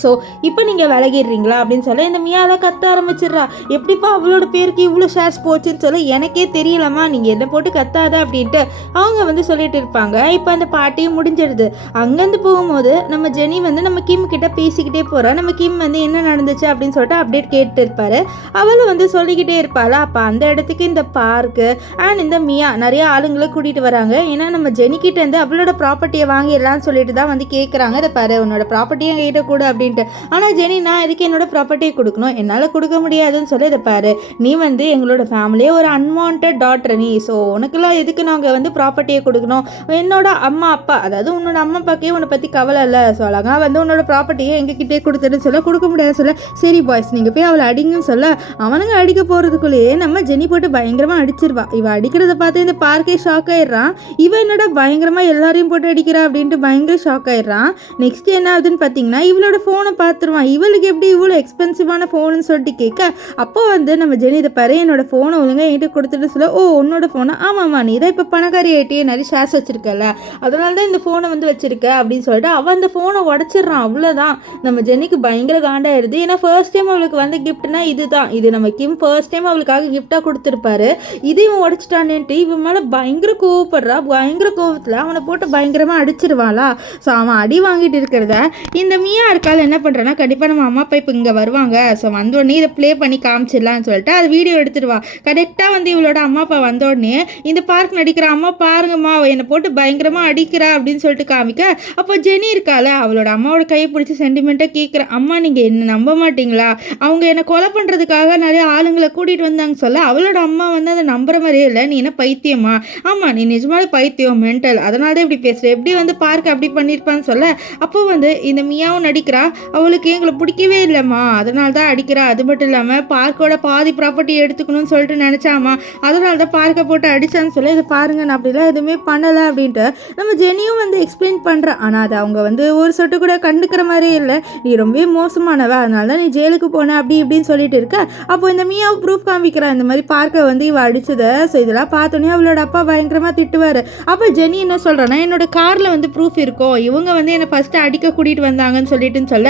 ஸோ இப்போ நீங்கள் விலகிடுறீங்களா அப்படின்னு சொல்ல, இந்த மியாலாம் கத்த ஆரம்பிச்சிடுறா. எப்படிப்பா அவளோட பேருக்கு இவ்வளோ ஷேர்ஸ் போச்சுன்னு சொல்ல, எனக்கே தெரியலம்மா, நீங்கள் என்ன போட்டு கத்தாத அப்படின்ட்டு அவங்க வந்து சொல்லிட்டு இருப்பாங்க. இப்போ அந்த பார்ட்டியும் முடிஞ்சிடுது. அங்கேருந்து போகும்போது நம்ம ஜெனி வந்து நம்ம கிம் கிட்ட பேசிக்கிட்டே போகிறா. நம்ம கிம் வந்து என்ன நடந்துச்சு அப்படின்னு சொல்லிட்டு அப்டேட் கேட்டு இருப்பாரு. அவளும் வந்து சொல்லிக்கிட்டே இருப்பாள். அப்போ அந்த இடத்துக்கு இந்த பார்க்கு அண்ட் இந்த மியா நிறைய ஆளுங்களை கூட்டிகிட்டு வராங்க. ஏன்னா நம்ம ஜெனி கிட்ட இருந்து அவளோட ப்ராப்பர்ட்டியை வாங்கிடலாம்னு சொல்லிட்டு தான் வந்து கேட்குறாங்க. இதை பாரு, உன்னோட ப்ராப்பர்ட்டியை என்கிட்ட கூட அப்படின்ட்டு. ஆனால் ஜெனி, நான் எதுக்கு என்னோட ப்ராப்பர்ட்டியை கொடுக்கணும், என்னால் கொடுக்க முடியாதுன்னு சொல்லி, இதை பாரு, நீ வந்து எங்களோட ஃபேமிலியே ஒரு அன்வான்ட் டாட்டர் நீ, ஸோ உனக்குலாம் எதுக்கு நாங்கள் வந்து ப்ராப்பர்ட்டியை கொடுக்கணும், என்னோட அம்மா அப்பா, அதாவது உன்னோட அம்மா அப்பாக்கே உன்னை பற்றி கவலை இல்லை, ஸோ அழகாக வந்து உன்னோட ப்ராப்பர்ட்டியை எங்ககிட்டே கொடுத்துட்டு சொல்ல, கொடுக்க முடியாது சொல்ல, சரி பாய்ஸ் நீங்கள் போய் அவளை அடிங்கன்னு சொல்ல, அவனுங்க அடிக்க போகிறதுக்குள்ளேயே நம்ம ஜெனி போட்டு பயங்கரமாக அடிச்சிருவா. இவள் அடிக்கிறத பார்த்து இந்த பார்க்கே ஷாக் ஆயிடுறான். இவன் என்னோட பயங்கரமாக எல்லாரையும் போட்டு அடிக்கிறா அப்படின்ட்டு பயங்கர ஷாக் ஆயிடுறான். நெக்ஸ்ட் என்ன ஆகுதுன்னு பார்த்தீங்கன்னா, இவளோட ஃபோனை பார்த்துருவான். இவளுக்கு எப்படி இவ்வளோ எக்ஸ்பென்சிவான ஃபோனுன்னு சொல்லிட்டு கேட்க, அப்போ வந்து நம்ம ஜெனி, இதை பாரு, என்னோட ஃபோனை ஒழுங்காக என்கிட்ட கொடுத்துட்டு சொல்ல, ஓ உன்னோட ஃபோனை, ஆமாம்மா நீ தான் இப்போ பணக்காரி ஆகிட்டே நிறைய ஷேர்ஸ் வச்சுருக்கல, அதனால தான் இந்த ஃபோனை வந்து வச்சுருக்க அப்படின்னு சொல்லிட்டு அவன் அந்த ஃபோனை உடச்சிட்றான். அவ்வளோதான், நம்ம ஜெனிக்கு பயங்கர காண்டாயிடுது. ஏன்னா ஃபர்ஸ்ட் டைம் அவளுக்கு வந்து கிஃப்ட்னா இதுதான், இது நம்ம கிம் ஃபர்ஸ்ட் டைம் அவளுக்காக கிஃப்டாக கொடுத்துருப்பாரு. இது இவன் உடச்சிட்டானேன்ட்டு இவன் மேலே பயங்கர கோவப்படுறா. பயங்கர கோவத்தில் அவனை போட்டு பயங்கரமாக அடிச்சிருவாளா. ஸோ அவன் அடி வாங்கிட்டு இருக்கிறத இந்த மியா இருக்கால அதனால் என்ன பண்ணுறேன்னா கண்டிப்பாக நம்ம அம்மா அப்பா இப்போ இங்கே வருவாங்க, ஸோ வந்தோடனே இதை ப்ளே பண்ணி காமிச்சிடலான்னு சொல்லிட்டு அது வீடியோ எடுத்துடுவா. கரெக்டாக வந்து இவளோட அம்மா அப்பா வந்தோடனே இந்த பார்க் நடிக்கிற அம்மா பாருங்கம்மா என்னை போட்டு பயங்கரமாக அடிக்கிறா அப்படின்னு சொல்லிட்டு காமிக்க, அப்போ ஜெனி இருக்கால அவளோட அம்மாவோட கையை பிடிச்சி சென்டிமெண்ட்டாக கேட்குற, அம்மா நீங்கள் என்ன நம்ப மாட்டீங்களா, அவங்க என்னை கொலை பண்ணுறதுக்காக நிறைய ஆளுங்களை கூட்டிகிட்டு வந்தாங்க சொல்ல அவளோட அம்மா வந்து அதை நம்புற மாதிரியே இல்லை. நீ என்ன பைத்தியமா, ஆமாம் நீ நிஜமாவே பைத்தியம் மென்டல், அதனால தான் இப்படி பேசுகிற, எப்படி வந்து பார்க்க அப்படி பண்ணியிருப்பான்னு சொல்ல, அப்போ வந்து இந்த மியாவும் நடிக்கிறா, அவளுக்கு எங்களை பிடிக்கவே இல்லைம்மா அதனால தான் அடிக்கிறா, அது மட்டும் இல்லாமல் பார்க்கோட பாதி ப்ராப்பர்ட்டி எடுத்துக்கணும்னு சொல்லிட்டு நினச்சாமா அதனால தான் பார்க்க போட்டு அடித்தான்னு சொல்லி இதை பாருங்க நான் அப்படிலாம் எதுவுமே பண்ணலை அப்படின்ட்டு நம்ம ஜெனியும் வந்து எக்ஸ்பிளைன் பண்ணுறேன். ஆனால் அது அவங்க வந்து ஒரு சொட்டு கூட கண்டுக்கிற மாதிரியே இல்லை, நீ ரொம்பவே மோசமானவ அதனால தான் நீ ஜெயிலுக்கு போன அப்படி இப்படின்னு சொல்லிட்டு இருக்க. அப்போ இந்த மியாவை ப்ரூஃப் காமிக்கிறா, இந்த மாதிரி பார்க்க வந்து இவ அடிச்சதை. ஸோ இதெல்லாம் பார்த்தோன்னே அவளோட அப்பா பயங்கரமாக திட்டுவார். அப்போ ஜெனி என்ன சொல்கிறேன்னா என்னோட காரில் வந்து ப்ரூஃப் இருக்கும், இவங்க வந்து என்னை ஃபஸ்ட்டு அடிக்க கூட்டிகிட்டு வந்தாங்கன்னு சொல்லிட்டுன்னு சொல்ல,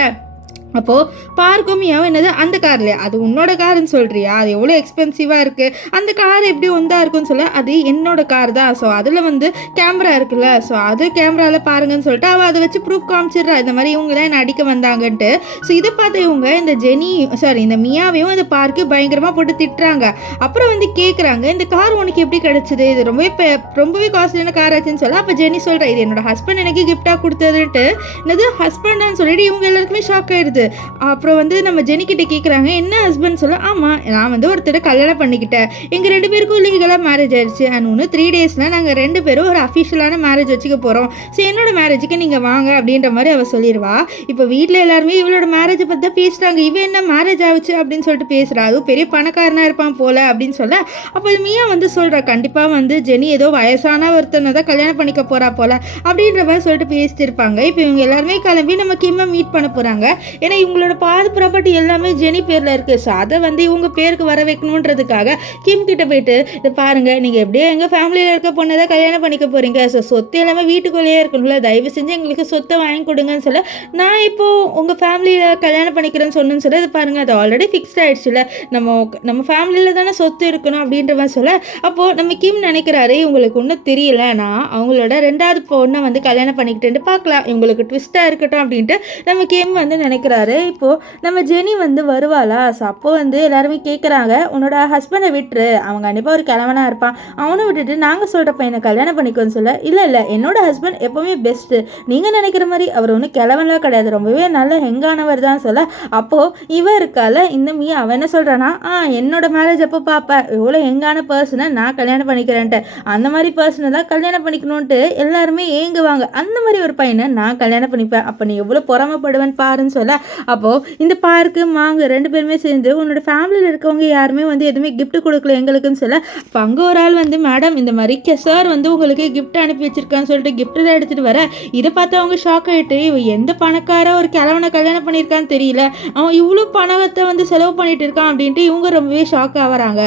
அப்போது பார்க்கும் என்னது அந்த கார்லையா, அது உன்னோட காருன்னு சொல்கிறியா, அது எவ்வளோ எக்ஸ்பென்சிவாக இருக்குது, அந்த கார் எப்படி ஒன்றா இருக்குன்னு சொல்ல, அது என்னோட கார் தான், ஸோ அதில் வந்து கேமரா இருக்குல்ல, ஸோ அது கேமராவில் பாருங்கன்னு சொல்லிட்டு அவள் அதை வச்சு ப்ரூஃப் காமிச்சிடுறா, இந்த மாதிரி இவங்க தான் என்னை அடிக்க வந்தாங்கன்ட்டு. ஸோ இதை பார்த்து இவங்க இந்த ஜெனி இந்த மியாவையும் இந்த பார்க்கு பயங்கரமாக போட்டு திட்டுறாங்க. அப்புறம் வந்து கேட்குறாங்க, இந்த கார் உனக்கு எப்படி கிடச்சிது, இது ரொம்பவே காஸ்ட்லியான கார் ஆச்சுன்னு சொல்ல, அப்போ ஜெனி சொல்கிறா இது என்னோட ஹஸ்பண்ட் எனக்கு கிஃப்டாக கொடுத்ததுன்ட்டு. என்னது ஹஸ்பண்டான்னு சொல்லிட்டு இவங்க எல்லாருக்குமே ஷாக் ஆயிடுது. அப்புறம் வந்து நம்ம ஜெனி கிட்ட கேட்குறாங்க என்ன ஹஸ்பண்ட் சொல்ல, ஆமாம் நான் வந்து ஒருத்தரை கல்யாணம் பண்ணிக்கிட்டேன், எங்கள் 2 பேருக்கும் லீகலாக மேரேஜ் ஆயிடுச்சு, அண்ட் இன்னும் 3 டேஸில் நாங்கள் 2 பேரும் ஒரு அஃபிஷியலான மேரேஜ் வச்சுக்க போகிறோம், ஸோ என்னோட மேரேஜுக்கு நீங்கள் வாங்க அப்படின்ற மாதிரி அவள் சொல்லிடுவா. இப்போ வீட்டில் எல்லாருமே இவளோட மேரேஜை பற்றி தான் பேசுகிறாங்க, இவன் என்ன மேரேஜ் ஆச்சு அப்படின்னு சொல்லிட்டு பேசுகிறா, அதுவும் பெரிய பணக்காரனாக இருப்பான் போல அப்படின்னு சொல்ல, அப்போ மியா வந்து சொல்கிறா கண்டிப்பாக வந்து ஜெனி ஏதோ வயசான ஒருத்தனை தான் கல்யாணம் பண்ணிக்க போகிறா போல அப்படின்ற மாதிரி சொல்லிட்டு பேசிட்டு இருப்பாங்க. இப்போ இவங்க எல்லாருமே கிளம்பி நம்ம கிம்மை மீட் பண்ண போகிறாங்க. ஏன்னா இவங்களோட பாதி ப்ராப்பர்ட்டி எல்லாமே ஜெனி பேரில் இருக்குது, ஸோ அதை வந்து இவங்க பேருக்கு வர வைக்கணுன்றதுக்காக கிம் கிட்ட போயிட்டு இதை பாருங்கள் நீங்கள் எப்படியோ எங்கள் ஃபேமிலியில் இருக்க பொண்ணை தான் கல்யாணம் பண்ணிக்க போகிறீங்க, ஸோ சொத்து எல்லாமே வீட்டுக்குள்ளேயே இருக்கணும்ல, தயவு செஞ்சு எங்களுக்கு சொத்தை வாங்கி கொடுங்கன்னு சொல்ல, நான் இப்போது உங்கள் ஃபேமிலியில் கல்யாணம் பண்ணிக்கிறேன்னு சொன்னேன்னு சொல்ல, இது பாருங்கள் அது ஆல்ரெடி ஃபிக்ஸ்ட் ஆகிடுச்சுல, நம்ம ஃபேமிலியில் தானே சொத்து இருக்கணும் அப்படின்ற மாதிரி சொல்ல, அப்போது நம்ம கிம் நினைக்கிறாரு இவங்களுக்கு ஒன்றும் தெரியல, நான் அவங்களோட 2வது பொண்ணை வந்து கல்யாணம் பண்ணிக்கிட்டு பார்க்கலாம் இவங்களுக்கு ட்விஸ்ட்டாக இருக்கட்டும் அப்படின்ட்டு நம்ம கிம் வந்து நினைக்கிறாரு. இப்போது நம்ம ஜெனி வந்து வருவாளா, ஸோ அப்போ வந்து எல்லாருமே கேட்குறாங்க உன்னோட ஹஸ்பண்டை விட்டுரு, அவங்க கண்டிப்பாக ஒரு கிழவனா இருப்பான், அவனை விட்டுட்டு நாங்கள் சொல்கிறப்ப என்னை கல்யாணம் பண்ணிக்கோன்னு சொல்ல, இல்லை என்னோட ஹஸ்பண்ட் எப்போவுமே பெஸ்ட்டு, நீங்கள் நினைக்கிற மாதிரி அவர் ஒன்றும் கிழவன்லாம் கிடையாது, ரொம்பவே நல்ல ஹெங்கானவர் தான் சொல்ல, அப்போது இவ இருக்கால இந்த மீ அவன் என்ன சொல்கிறான்னா என்னோட மேரேஜ் அப்போ பார்ப்பேன் எவ்வளோ ஹெங்கான பர்சனை நான் கல்யாணம் பண்ணிக்கிறேன்ட்டு, அந்த மாதிரி பர்சனை தான் கல்யாணம் பண்ணிக்கணுன்ட்டு எல்லாருமே ஏங்குவாங்க, அந்த மாதிரி ஒரு பையனை நான் கல்யாணம் பண்ணிப்பேன், அப்போ நீ எவ்வளோ பொறாமப்படுவேன்னு பாருன்னு சொல்ல, அப்போது இந்த பார்க்கு மாங்க 2 பேருமே சேர்ந்து உன்னோட ஃபேமிலியில் இருக்கவங்க யாருமே வந்து எதுவுமே கிஃப்ட் கொடுக்கல எங்களுக்குன்னு சொல்ல, அப்போ அங்கே ஒரு ஆள் வந்து மேடம் இந்த மாதிரி சார் வந்து உங்களுக்கு கிஃப்ட் அனுப்பி வச்சிருக்கான்னு சொல்லிட்டு கிஃப்ட் தான் எடுத்துகிட்டு வர, இதை பார்த்து அவங்க ஷாக் ஆகிட்டு இவன் எந்த பணக்கார ஒரு கிழவனை கல்யாணம் பண்ணியிருக்கான்னு தெரியல, அவன் இவ்வளோ பணத்தை வந்து செலவு பண்ணிட்டு இருக்கான் அப்படின்ட்டு இவங்க ரொம்பவே ஷாக் ஆகிறாங்க.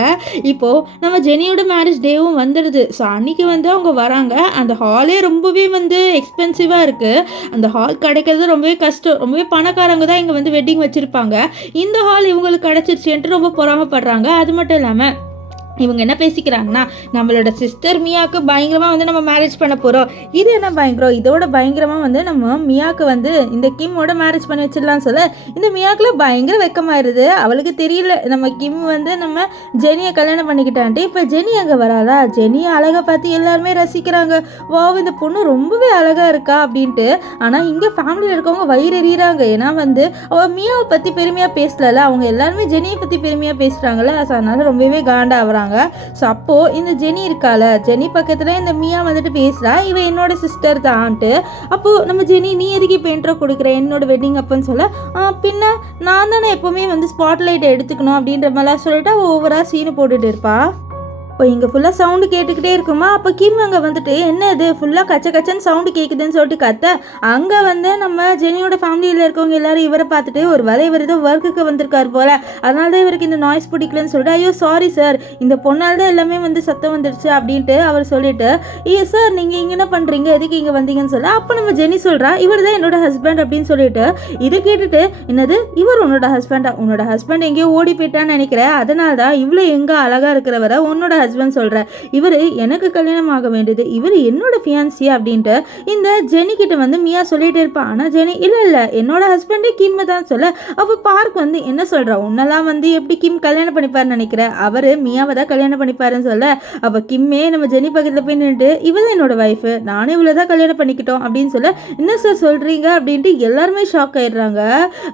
இப்போது நம்ம ஜெனியோட மேரேஜ் டேவும் வந்துடுது. ஸோ அன்றைக்கி வந்து அவங்க வராங்க, அந்த ஹாலே ரொம்பவே வந்து எக்ஸ்பென்சிவாக இருக்குது, அந்த ஹால் கிடைக்கிறது ரொம்பவே கஷ்டம், ரொம்பவே பணக்காரங்க தான் இங்கே வந்து வெட்டிங் வச்சுருப்பாங்க, இந்த ஹால் இவங்களுக்கு கிடச்சிருச்சுன்ட்டு ரொம்ப பொறாமப்படுறாங்க. அது மட்டும் இல்லாமல் இவங்க என்ன பேசிக்கிறாங்கன்னா நம்மளோட சிஸ்டர் மியாவுக்கு பயங்கரமாக வந்து நம்ம மேரேஜ் பண்ண போகிறோம், இது என்ன பயங்கரம், இதோட பயங்கரமாக வந்து நம்ம மியாவுக்கு வந்து இந்த கிம்மோட மேரேஜ் பண்ணி வச்சிடலாம்னு சொல்ல, இந்த மியாவுக்குள்ள பயங்கர வெக்கமாயிருது, அவளுக்கு தெரியல நம்ம கிம் வந்து நம்ம ஜெனியை கல்யாணம் பண்ணிக்கிட்டான்ட்டு. இப்போ ஜெனி அங்கே வராதா, ஜெனியை அழகை பார்த்து எல்லாருமே ரசிக்கிறாங்க, வா இந்த பொண்ணு ரொம்பவே அழகாக இருக்கா அப்படின்ட்டு. ஆனால் இங்கே ஃபேமிலியில் இருக்கவங்க வயிறு எறிகிறாங்க, ஏன்னா வந்து அவள் மியாவை பற்றி பெருமையாக பேசல, அவங்க எல்லாருமே ஜெனியை பற்றி பெருமையாக பேசுகிறாங்களே, ஸோ அதனால ரொம்பவே காண்டாகிறாங்க. ஸோ அப்போது இந்த ஜெனி இருக்கால, ஜெனி பக்கத்தில் இந்த மியா வந்துட்டு பேசுகிறா, இவன் என்னோட சிஸ்டர் தான்ட்டு. அப்போது நம்ம ஜெனி நீ எதுக்கு இப்போ இன்ட்ரோ கொடுக்குற என்னோட வெட்டிங் அப்பன்னு சொல்ல, பின்ன நான் தானே எப்போவுமே வந்து ஸ்பாட்லைட்டை எடுத்துக்கணும் அப்படின்ற மாதிரிலாம் சொல்லிட்டு ஓவராக சீனு போட்டுட்டு இருப்பா. இப்போ இங்கே ஃபுல்லாக சவுண்டு கேட்டுக்கிட்டே இருக்குமா, அப்போ கிம் அங்கே வந்துட்டு என்ன இது ஃபுல்லாக கச்சன்னு சவுண்டு கேட்குதுன்னு சொல்லிட்டு கத்த, அங்கே வந்து நம்ம ஜெனியோட ஃபேமிலியில் இருக்கவங்க எல்லாரும் இவரை பார்த்துட்டு ஒரு வேலை இவர் ஏதோ ஒர்க்குக்கு வந்திருக்காரு போல், அதனால தான் இவருக்கு இந்த நாய்ஸ் பிடிக்கலன்னு சொல்லிட்டு, ஐயோ சாரி சார் இந்த பொண்ணால் தான் எல்லாமே வந்து சத்தம் வந்துடுச்சு அப்படின்ட்டு அவர் சொல்லிட்டு, ஐயோ சார் நீங்கள் இங்கே என்ன பண்ணுறீங்க எதுக்கு இங்கே வந்தீங்கன்னு சொல்ல, அப்போ நம்ம ஜெனி சொல்கிறா இவர் தான் என்னோட ஹஸ்பண்ட் அப்படின்னு சொல்லிட்டு, இதை கேட்டுட்டு என்னது இவர் உன்னோட ஹஸ்பண்டா, உன்னோட ஹஸ்பண்ட் எங்கேயோ ஓடி போயிட்டான்னு நினைக்கிறேன், அதனால தான் இவ்வளோ எங்கே அழகாக இருக்கிறவரை உன்னோட ஹஸ்பண்ட் சொல்கிறேன், இவர் எனக்கு கல்யாணம் ஆக வேண்டியது, இவர் என்னோட ஃபியான்சி அப்படின்ட்டு இந்த ஜெனி கிட்ட வந்து மியா சொல்லிகிட்டே இருப்பான். ஆனால் ஜெனி இல்லை என்னோட ஹஸ்பண்டே கிம் தான் சொல்ல, அப்போ பார்க் வந்து என்ன சொல்கிறா, உன்னெல்லாம் வந்து எப்படி கிம் கல்யாணம் பண்ணிப்பாருன்னு நினைக்கிறேன், அவர் மியாவை தான் கல்யாணம் பண்ணிப்பாருன்னு சொல்ல, அப்போ கிம்மே நம்ம ஜெனி பக்கத்தில் போய் நின்றுட்டு இவள் தான் என்னோட ஒய்ஃபு, நானே இவ்வளோ தான் கல்யாணம் பண்ணிக்கிட்டோம் அப்படின்னு சொல்ல, என்ன சார் சொல்கிறீங்க அப்படின்ட்டு எல்லாருமே ஷாக் ஆயிடுறாங்க.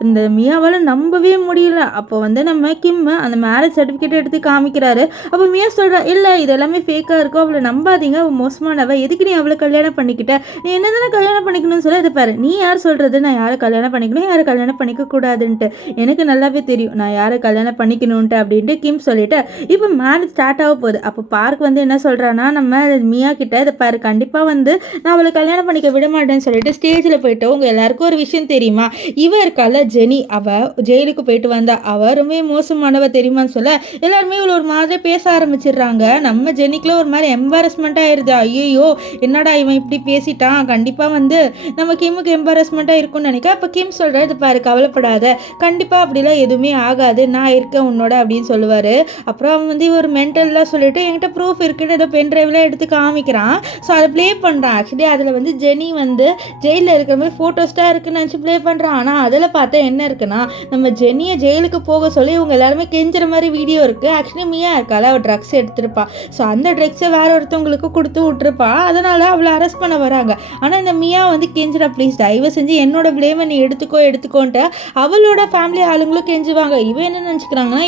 இந்த மியாவால் நம்பவே முடியல. அப்போ வந்து நம்ம கிம் அந்த மேரேஜ் சர்டிஃபிகேட் எடுத்து காமிக்கிறாரு. அப்போ மியா சொல்கிறா, இல்லை இது எல்லாமே ஃபேக்காக இருக்கும், அவளை நம்பாதீங்க, அவள் மோசமானவ, எதுக்கு நீ அவளை கல்யாணம் பண்ணிக்கிட்ட, நீ என்ன தானே கல்யாணம் பண்ணிக்கணும்னு சொல்ல, இதை பாரு, நீ யார் சொல்கிறது நான் யாரை கல்யாணம் பண்ணிக்கணும் யாரை கல்யாணம் பண்ணிக்க கூடாதுன்ட்டு, எனக்கு நல்லாவே தெரியும் நான் யாரை கல்யாணம் பண்ணிக்கணும்ன்ட்டு அப்படின்ட்டு கிம் சொல்லிட்டு இப்போ மேரேஜ் ஸ்டார்ட் ஆக போகுது. அப்போ பார்க் வந்து என்ன சொல்கிறான்னா, நம்ம மியா கிட்ட இதை பாரு, கண்டிப்பாக வந்து நான் அவளை கல்யாணம் பண்ணிக்க விட மாட்டேன்னு சொல்லிட்டு ஸ்டேஜில் போயிட்டு, உங்கள் எல்லாருக்கும் ஒரு விஷயம் தெரியுமா, இவ இருக்கால ஜெனி, அவள் ஜெயிலுக்கு போயிட்டு வந்தா, அவள் ரொம்ப மோசமானவ தெரியுமான்னு சொல்ல, எல்லாருமே இவ்வளோ ஒரு மாதிரி பேச ஆரம்பிச்சிடுறாங்க. நம்ம ஜெனிக்குள்ள ஒரு மாதிரி எம்பாரஸ்மெண்ட் ஆயிருது. ஐயோ என்னடா இவன் இப்படி பேசிட்டான், கண்டிப்பாக வந்து நம்ம கிம்முக்கு எம்பாரஸ்மெண்ட்டாக இருக்கும்னு நினைக்க. அப்போ கிம் சொல்கிற, இது பாரு கவலைப்படாத, கண்டிப்பாக அப்படிலாம் எதுவுமே ஆகாது, நான் இருக்கேன் உன்னோட அப்படின்னு சொல்லுவார். அப்புறம் அவன் வந்து ஒரு மென்டல்லாம் சொல்லிட்டு என்கிட்ட ப்ரூஃப் இருக்குன்னு ஏதோ பென் ட்ரைவ்லாம் எடுத்து காமிக்கிறான். ஸோ அதை ப்ளே பண்ணுறான். ஆக்சுவலி அதில் வந்து ஜெனி வந்து ஜெயிலில் இருக்கிற மாதிரி ஃபோட்டோஸ்டாக இருக்குன்னு நினச்சி ப்ளே பண்ணுறான். ஆனால் அதில் பார்த்தா என்ன இருக்குன்னா, நம்ம ஜெனியை ஜெயிலுக்கு போக சொல்லி இவங்க எல்லாருமே கெஞ்சுற மாதிரி வீடியோ இருக்குது. ஆக்சுவலி மியா இருக்கால, அவள் ட்ரக்ஸ் எடுத்திருப்பா. ஸோ அந்த ட்ரக்ஸை வேற ஒருத்தவங்களுக்கு கொடுத்து விட்டுருப்பா. அதனால் அவளை அரெஸ்ட் பண்ண வராங்க. ஆனால் இந்த மியா வந்து கெஞ்சுறா, ப்ளீஸ் தயவு செஞ்சு என்னோட ப்ளேமை நீ எடுத்துக்கோன்ட்டு அவளோட ஃபேமிலி ஆளுங்களும் கெஞ்சுவாங்க. இவ என்ன நினச்சிக்கிறாங்கன்னா,